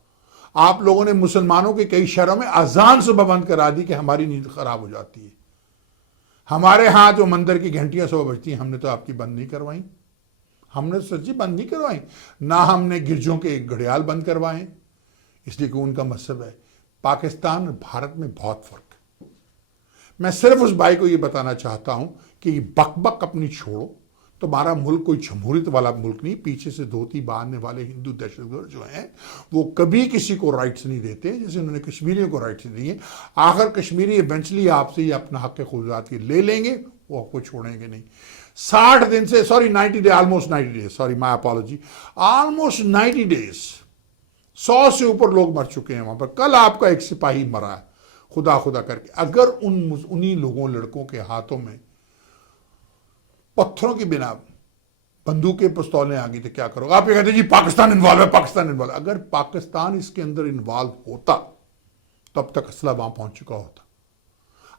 आप लोगों ने मुसलमानों के कई शहरों में अजान सुबह बंद करा दी कि हमारी नींद खराब हो जाती है। हमारे यहाँ जो मंदिर की घंटियां सुबह बजती हैं, हमने तो आपकी बंद नहीं करवाई। हमने तो सच्ची बंद नहीं करवाई, ना हमने गिरजों के घड़ियाल बंद करवाए, इसलिए कि उनका मजहब है। पाकिस्तान और भारत में बहुत फर्क है। मैं सिर्फ उस भाई को ये बताना चाहता हूं कि बकबक अपनी छोड़ो। तुम्हारा मुल्क कोई जमहूरियत वाला मुल्क नहीं। पीछे से धोती बांधने वाले हिंदू दहशतगर्द जो हैं वो कभी किसी को राइट्स नहीं देते, जैसे उन्होंने कश्मीरियों को राइट्स नहीं दिए। आखिर कश्मीरी इवेंचुअली आपसे ये अपना हक खुदरात की ले लेंगे, वो आपको छोड़ेंगे नहीं। 60 दिन से, sorry 90 day, almost 90 days, sorry my apology, almost 90 days 100 से ऊपर लोग मर चुके हैं वहां पर। कल आपका एक सिपाही मरा है खुदा खुदा करके। अगर उन्हीं लोगों लड़कों के हाथों में पत्थरों की बिना बंदूकें पिस्तौलें आ गई तो क्या करोगे? आप ये कहते जी पाकिस्तान इन्वॉल्व है, पाकिस्तान इन्वॉल्व। अगर पाकिस्तान इसके अंदर इन्वॉल्व होता तब तक असला वहां पहुंच चुका होता।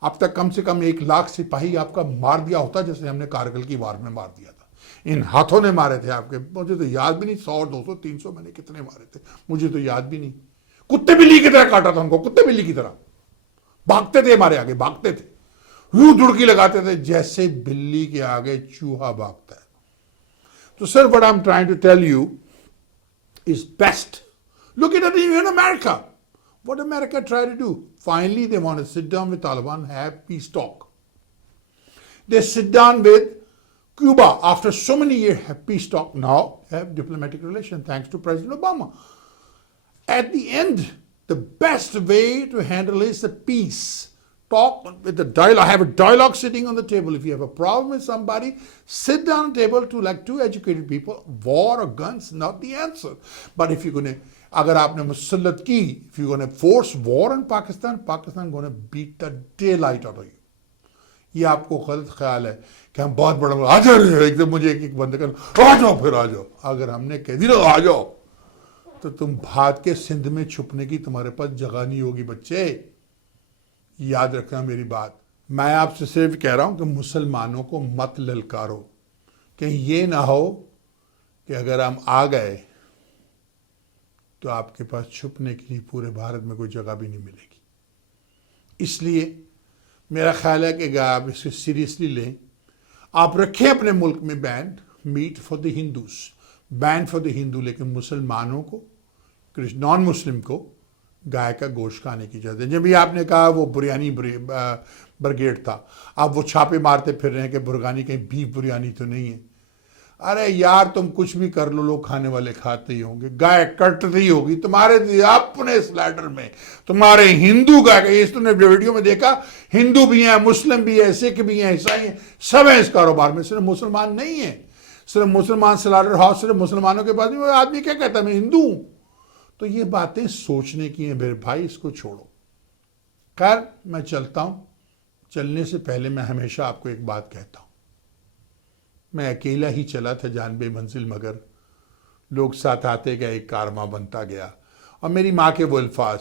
अब तक कम से कम 1 लाख सिपाही आपका मार दिया होता, जैसे हमने कारगिल की वार में मार दिया था। इन हाथों ने मारे थे आपके, मुझे तो याद भी नहीं 100, 200, 300 मैंने कितने मारे थे, मुझे तो याद भी नहीं। कुत्ते बिल्ली की तरह काटा था उनको, कुत्ते बिल्ली की तरह भागते थे, हमारे आगे भागते थे, यूं दुड़की लगाते थे जैसे बिल्ली के आगे चूहा भागता है। तो sir what I am trying to tell you is best look at even America. What America tried to do? Finally, they want to sit down with Taliban, have peace talk. They sit down with Cuba after so many years, have peace talk. Now have diplomatic relations thanks to President Obama. At the end, the best way to handle is the peace. Talk with the dialogue, have a dialogue sitting on the table. If you have a problem with somebody, sit down at the table to like two educated people. War or guns, not the answer. But if you're going to, अगर आपने मुसल्लत की, if you're going to force war in Pakistan, Pakistan going to beat the daylight out of you. ये आपको गलत ख्याल है कि हम बहुत बड़ा आ जाओ, एकदम मुझे एक बंद कर आ जाओ, फिर आ जाओ। अगर हमने कह दी ना आ जाओ, तो तुम भाग के सिंध में छुपने की तुम्हारे पास जगह नहीं होगी बच्चे, याद रखना मेरी बात। मैं आपसे सिर्फ कह रहा हूं कि मुसलमानों को मत ललकारो, कहीं ये ना हो कि अगर हम आ गए तो आपके पास छुपने के लिए पूरे भारत में कोई जगह भी नहीं मिलेगी। इसलिए मेरा ख्याल है कि अगर आप इसे सीरियसली लें, आप रखें अपने मुल्क में ban meat for the Hindus, ban for the Hindu, लेकिन मुसलमानों को, नॉन मुस्लिम को गाय का गोश्त खाने की इजाजत है। जब भी आपने कहा वो बिरयानी ब्रिगेड था, आप वो छापे मारते फिर रहे हैं कि बुरगानी कहीं बीफ बिरयानी तो नहीं है। अरे यार तुम कुछ भी कर लो, लोग खाने वाले खाते ही होंगे, गाय कटती होगी तुम्हारे अपने स्लैडर में, तुम्हारे हिंदू गाय। इस तुमने वीडियो में देखा, हिंदू भी हैं, मुस्लिम भी है, सिख भी हैं, ईसाई हैं, सब है इस कारोबार में, सिर्फ मुसलमान नहीं है। सिर्फ मुसलमान स्लैडर हाउस सिर्फ मुसलमानों के पास नहीं। वो आदमी क्या कहता है मैं हिंदू हूं। तो ये बातें सोचने की हैं मेरे भाई, इसको छोड़ो। खैर मैं चलता हूं। चलने से पहले मैं हमेशा आपको एक बात कहता हूं, मैं अकेला ही चला था जानबे मंजिल, मगर लोग साथ आते गए, एक कारवां बनता गया। और मेरी माँ के वो अल्फाज,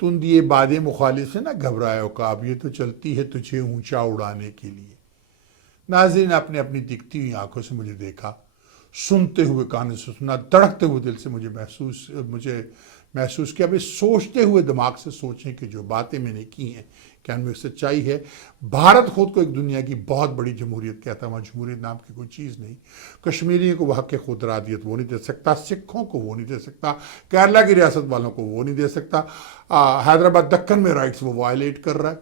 तुम दिए बादे मुखालिफ से ना घबरायो काब, ये तो चलती है तुझे ऊंचा उड़ाने के लिए। नाज़रीन आपने अपनी दिखती हुई आंखों से मुझे देखा, सुनते हुए कानों से सुना, धड़कते हुए दिल से मुझे महसूस किया। अभी सोचते हुए दिमाग से सोचें कि जो बातें मैंने की हैं क्या उनमें सच्चाई है। भारत खुद को एक दुनिया की बहुत बड़ी जमहूरियत कहता है, वहाँ जमहूरियत नाम की कोई चीज़ नहीं। कश्मीरियों को वहाँ के खुद रादियत वो नहीं दे सकता, सिखों को वो नहीं दे सकता, केरला की रियासत वालों को वो नहीं दे सकता, हैदराबाद दक्कन में राइट्स वो वायलेट कर रहा है।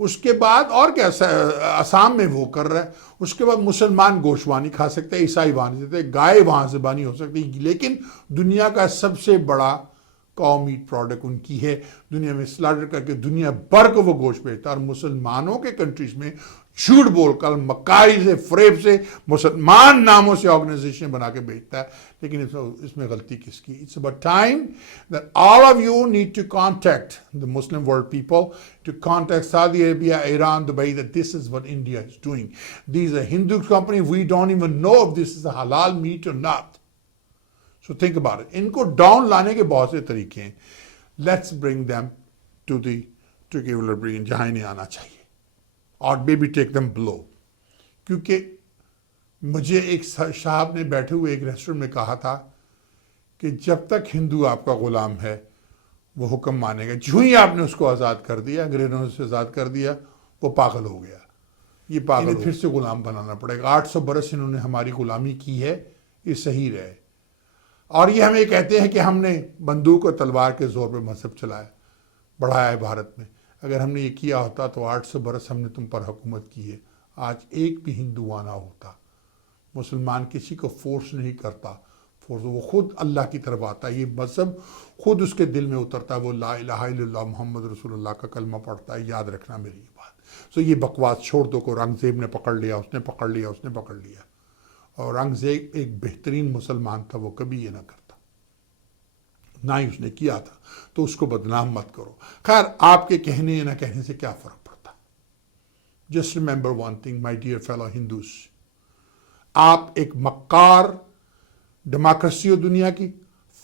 उसके बाद और क्या, असम में वो कर रहा है। उसके बाद मुसलमान गोशवानी खा सकते हैं, ईसाई वहाँ नहीं देते, गाय वहाँ से बानी हो सकती है। लेकिन दुनिया का सबसे बड़ा कॉ मीट प्रोडक्ट उनकी है, दुनिया में स्लाटर करके दुनिया भर को वो गोश्त बेचता है। और मुसलमानों के कंट्रीज में झूठ बोलकर, मकाई से, फ्रेब से, मुसलमान नामों से ऑर्गेनाइजेशन बना के बेचता है। लेकिन इसमें गलती किसकी? It's about time that all of you need to contact the Muslim world people, to contact Saudi Arabia, Iran, Dubai, that this is what India is doing. These are Hindu companies, we don't even know if this is a halal meat or not. So think about it. इनको डाउन लाने के बहुत से तरीके हैं। Let's bring them to the equilibrium, जहाँ इन्हें आना चाहिए, और maybe take them below. क्योंकि मुझे एक साहब ने बैठे हुए एक रेस्टोरेंट में कहा था कि जब तक हिंदू आपका गुलाम है वो हुक्म मानेगा, जो ही आपने उसको आज़ाद कर दिया, अंग्रेजों ने उसे आज़ाद कर दिया, वो पागल हो गया। ये पागल फिर से गुलाम बनाना पड़ेगा। 800 बरस इन्होंने हमारी गुलामी की है, ये सही रहे। और ये हमें कहते हैं कि हमने बंदूक और तलवार के जोर पे मजहब चलाया, बढ़ाया है भारत में। अगर हमने ये किया होता तो 800 बरस हमने तुम पर हुकूमत की है, आज एक भी हिंदू आना होता। मुसलमान किसी को फोर्स नहीं करता, फोर्स वो खुद अल्लाह की तरफ आता है। ये मजहब खुद उसके दिल में उतरता है, वो ला इलाहा इल्लल्लाह मोहम्मद रसूलुल्लाह का कलमा पढ़ता है। याद रखना मेरी ये बात। सो ये बकवास छोड़ दो को औरंगजेब ने पकड़ लिया, उसने पकड़ लिया, उसने पकड़ लिया। और औरंगजेब एक बेहतरीन मुसलमान था, वो कभी ये ना करता, ना ही उसने किया था, तो उसको बदनाम मत करो। खैर आपके कहने या ना कहने से क्या फर्क पड़ता। Just remember one thing my dear fellow Hindus, आप एक मक्कार डेमोक्रेसी हो दुनिया की,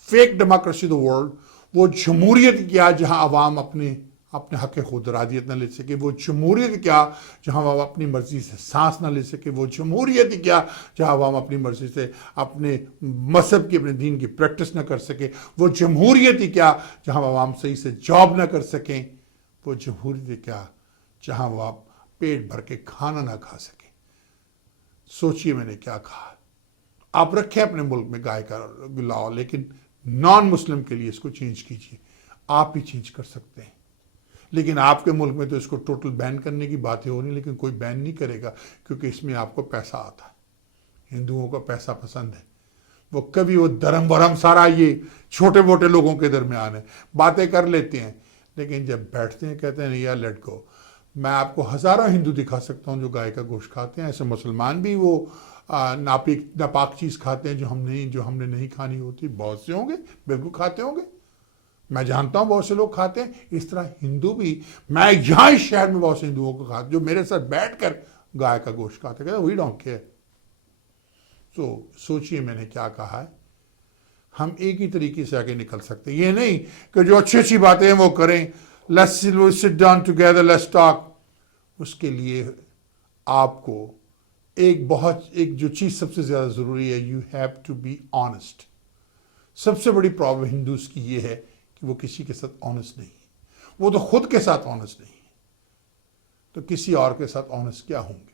फेक डेमोक्रेसी द वर्ल्ड, वो जमहूरियत क्या जहां अवाम अपने हक खुद रादियत न ले सके, वो जमहूरियत क्या जहां अवाम अपनी मर्जी से सांस न ले सके, वो जमहूरियत क्या जहां अवाम अपनी मर्जी से अपने मजहब की, अपने दीन की प्रैक्टिस न कर सके, वो जमहूरियत क्या जहां अवाम सही से जॉब न कर सकें, वो जमहूरियत क्या जहां अवाम पेट भर के खाना ना खा सके। सोचिए मैंने क्या कहा। आप रखें अपने मुल्क में गाय का लॉ, लेकिन नॉन मुस्लिम के लिए इसको चेंज कीजिए। आप ही चेंज कर सकते हैं, लेकिन आपके मुल्क में तो इसको टोटल बैन करने की बातें हो रही, लेकिन कोई बैन नहीं करेगा क्योंकि इसमें आपको पैसा आता है। हिंदुओं को पैसा पसंद है, वो कभी वो धर्म वरम सारा ये छोटे मोटे लोगों के दरमियान है, बातें कर लेते हैं, लेकिन जब बैठते हैं कहते हैं नहीं यार लेट गो। मैं आपको हज़ारों हिंदू दिखा सकता हूँ जो गाय का गोश्त खाते हैं। ऐसे मुसलमान भी वो नापाक चीज़ खाते हैं जो हमने नहीं खानी होती। बहुत से होंगे, बिल्कुल खाते होंगे, मैं जानता हूं बहुत से लोग खाते हैं, इस तरह हिंदू भी, मैं यहां इस शहर में बहुत से हिंदुओं को खाते जो मेरे साथ बैठकर गाय का गोश्त खाते, कहते वी डोंट केयर। तो सोचिए मैंने क्या कहा है, हम एक ही तरीके से आगे निकल सकते हैं। ये नहीं कि जो अच्छी अच्छी बातें हैं वो करें, let's sit down together, let's talk. उसके लिए आपको एक जो चीज सबसे ज्यादा जरूरी है, you have to be honest. सबसे बड़ी प्रॉब्लम हिंदूज की ये है कि वो किसी के साथ ऑनेस्ट नहीं है, वो तो खुद के साथ ऑनेस्ट नहीं है, तो किसी और के साथ ऑनेस्ट क्या होंगे।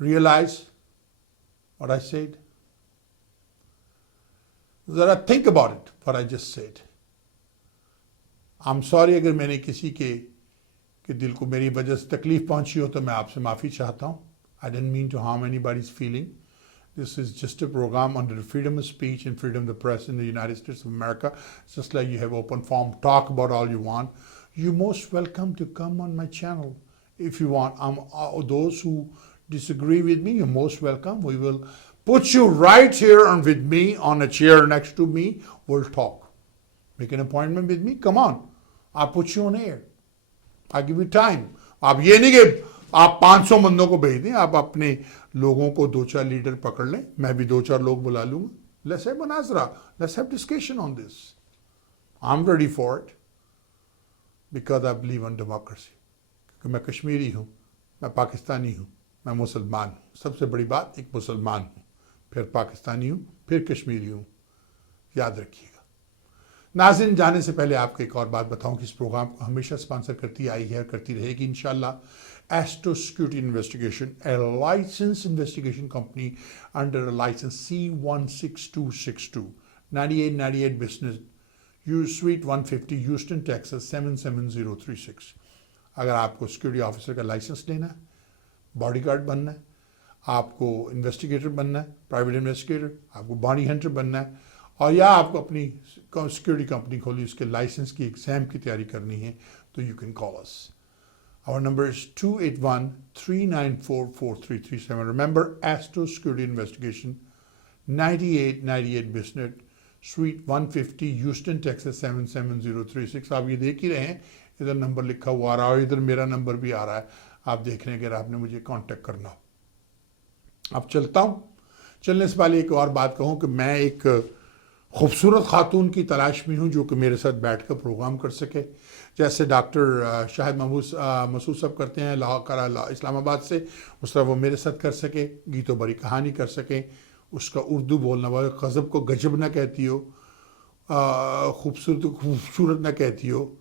रियलाइज व्हाट आई सेड, जरा think about it what I just said. I am sorry अगर मैंने किसी के दिल को मेरी वजह से तकलीफ पहुंची हो तो मैं आपसे माफी चाहता हूं। I didn't mean to harm anybody's feeling. This is just a program under the freedom of speech and freedom of the press in the United States of America. Just like you have open forum, talk about all you want. You're most welcome to come on my channel if you want. Those who disagree with me, you're most welcome. We will put you right here and with me on a chair next to me. We'll talk. Make an appointment with me. Come on. I'll put you on air. I'll give you time. आप ये नहीं कि आप 500 बंदों को भेज दें, आप अपने लोगों को 2-4 लीडर पकड़ लें, मैं भी 2-4 लोग बुला लूंगा। लेट्स हैव मुनाजरा, let's have discussion on this. I am ready for it because I believe in democracy. क्योंकि मैं कश्मीरी हूं, मैं पाकिस्तानी हूं, मैं मुसलमान हूं। सबसे बड़ी बात, एक मुसलमान हूं, फिर पाकिस्तानी हूं, फिर कश्मीरी हूं, याद रखिएगा। नाज़रीन, जाने से पहले आपको एक और बात बताऊं कि इस प्रोग्राम को हमेशा स्पॉन्सर करती आई है, करती रहेगी इंशाल्लाह Astro Security Investigation, a licensed investigation company under a license C16262, 9898 Business, Suite 150, Houston, Texas 77036। अगर आपको सिक्योरिटी ऑफिसर का लाइसेंस लेना है, बॉडीगार्ड बनना है, आपको इन्वेस्टिगेटर बनना है, प्राइवेट इन्वेस्टिगेटर, आपको बॉडी हंटर बनना है, और या आपको अपनी सिक्योरिटी कंपनी खोली, उसके लाइसेंस की एग्जाम की तैयारी करनी है, तो you can call us. Our number is 281-394-4337. Remember, Astro Security Investigation, 9898 Business, Suite 150, Houston, Texas 77036। आप ये देख ही रहे हैं, इधर नंबर लिखा हुआ आ रहा है, इधर मेरा नंबर भी आ रहा है। आप देख रहे हैं अगर आपने मुझे कांटेक्ट करना हो। अब चलता हूँ। चलने से पहले एक और बात कहूँ कि मैं एक खूबसूरत खातून की तलाश में हूँ जो कि मेरे साथ बैठकर प्रोग्राम कर सके, जैसे डॉक्टर शाहिद मसूद साहब करते हैं इस्लामाबाद से, उस तरह वो मेरे साथ कर सके, गीतों भरी कहानी कर सके, उसका उर्दू बोलना वाला गज़ब को गजब ना कहती हो, खूबसूरत को खूबसूरत ना कहती हो,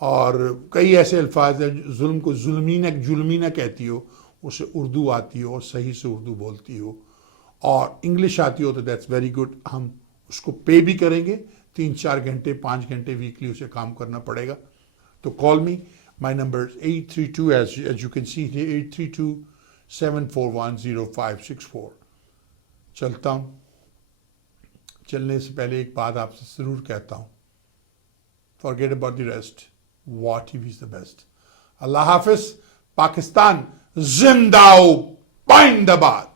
और कई ऐसे अल्फाज हैं, जुल्म को जुल्मी ना कहती हो, उसे उर्दू आती हो और सही से उर्दू बोलती हो, और इंग्लिश आती हो तो दैट्स वेरी गुड। हम उसको पे भी करेंगे, 3-4 घंटे 5 घंटे वीकली उसे काम करना पड़ेगा। तो call me, my number 832 as you can see here, 832-741-0564। चलता हूँ। चलने से पहले एक बात आपसे ज़रूर कहता हूँ, forget about the rest, war TV is the best. Allah हाफिज। पाकिस्तान जिंदाबाद।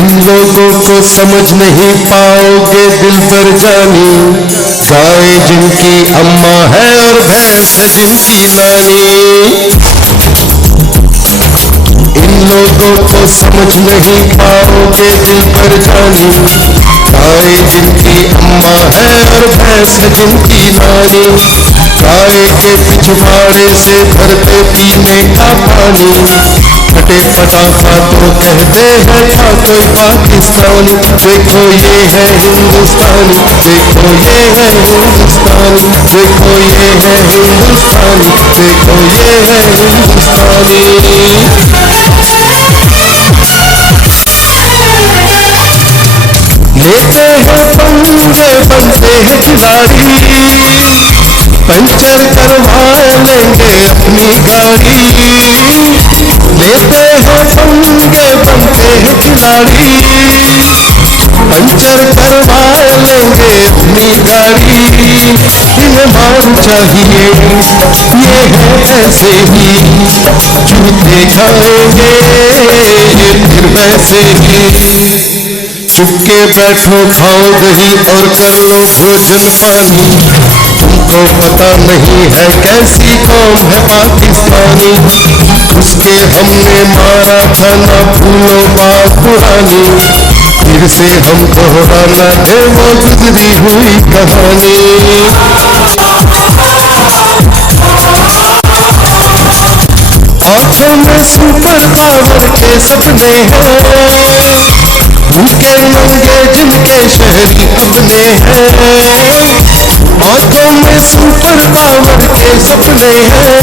इन लोगों को समझ नहीं पाओगे दिल पर जानी, गाय जिनकी अम्मा है और भैंस जिनकी नानी। इन लोगों को समझ नहीं पाओगे दिल पर जानी, गाय जिनकी अम्मा है और भैंस जिनकी नानी। गाय के पिछवाड़े से भरते पीने का पानी, फटे फटाफा तो कहते हैं था कोई पाकिस्तानी। देखो ये है हिंदुस्तानी, देखो ये है हिंदुस्तानी, देखो ये है हिंदुस्तानी, देखो ये है हिंदुस्तानी। लेते हैं पंगे बनते हैं खिलाड़ी, पंचर करवा लेंगे अपनी गाड़ी। लेते हैं पंगे बनते हैं खिलाड़ी, पंचर करवा लेंगे अपनी गाड़ी, इन्हें मान चाहिए ये है ऐसे ही, झूठे खाएंगे फिर वैसे ही। चुपके बैठो खाओ दही और कर लो भोजन पानी, तुमको पता नहीं है कैसी कौम है पाकिस्तानी, उसके हमने मारा था ना भूलो बात पुरानी, फिर से हम दोहराना है वो गुजरी हुई कहानी। आंखों में सुपर पावर के सपने हैं, भूखे नंगे जिनके शहरी अपने हैं, आंखों में सुपर पावर के सपने हैं,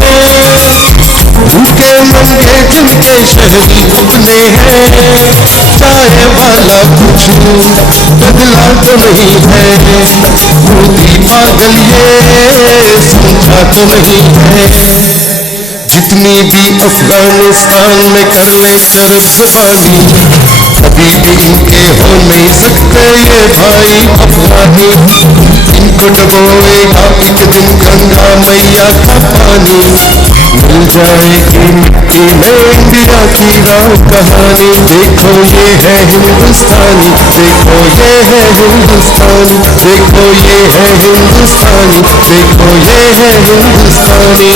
भूखे नंगे जिनके शहरी अपने हैं। चाहे वाला कुछ बदला तो नहीं है, मोदी पागल ये समझा तो नहीं है। जितनी भी अफगानिस्तान में कर ले तरफदारी, अभी भी इनके हो नहीं सकते ये भाई अफगानी, इनको डबोएगा एक दिन गंगा मैया का पानी, मिल जाएगी मिट्टी में इंडिया की राह कहानी। देखो ये है हिंदुस्तानी, देखो ये है हिंदुस्तानी, देखो ये है हिंदुस्तानी, देखो ये है हिंदुस्तानी।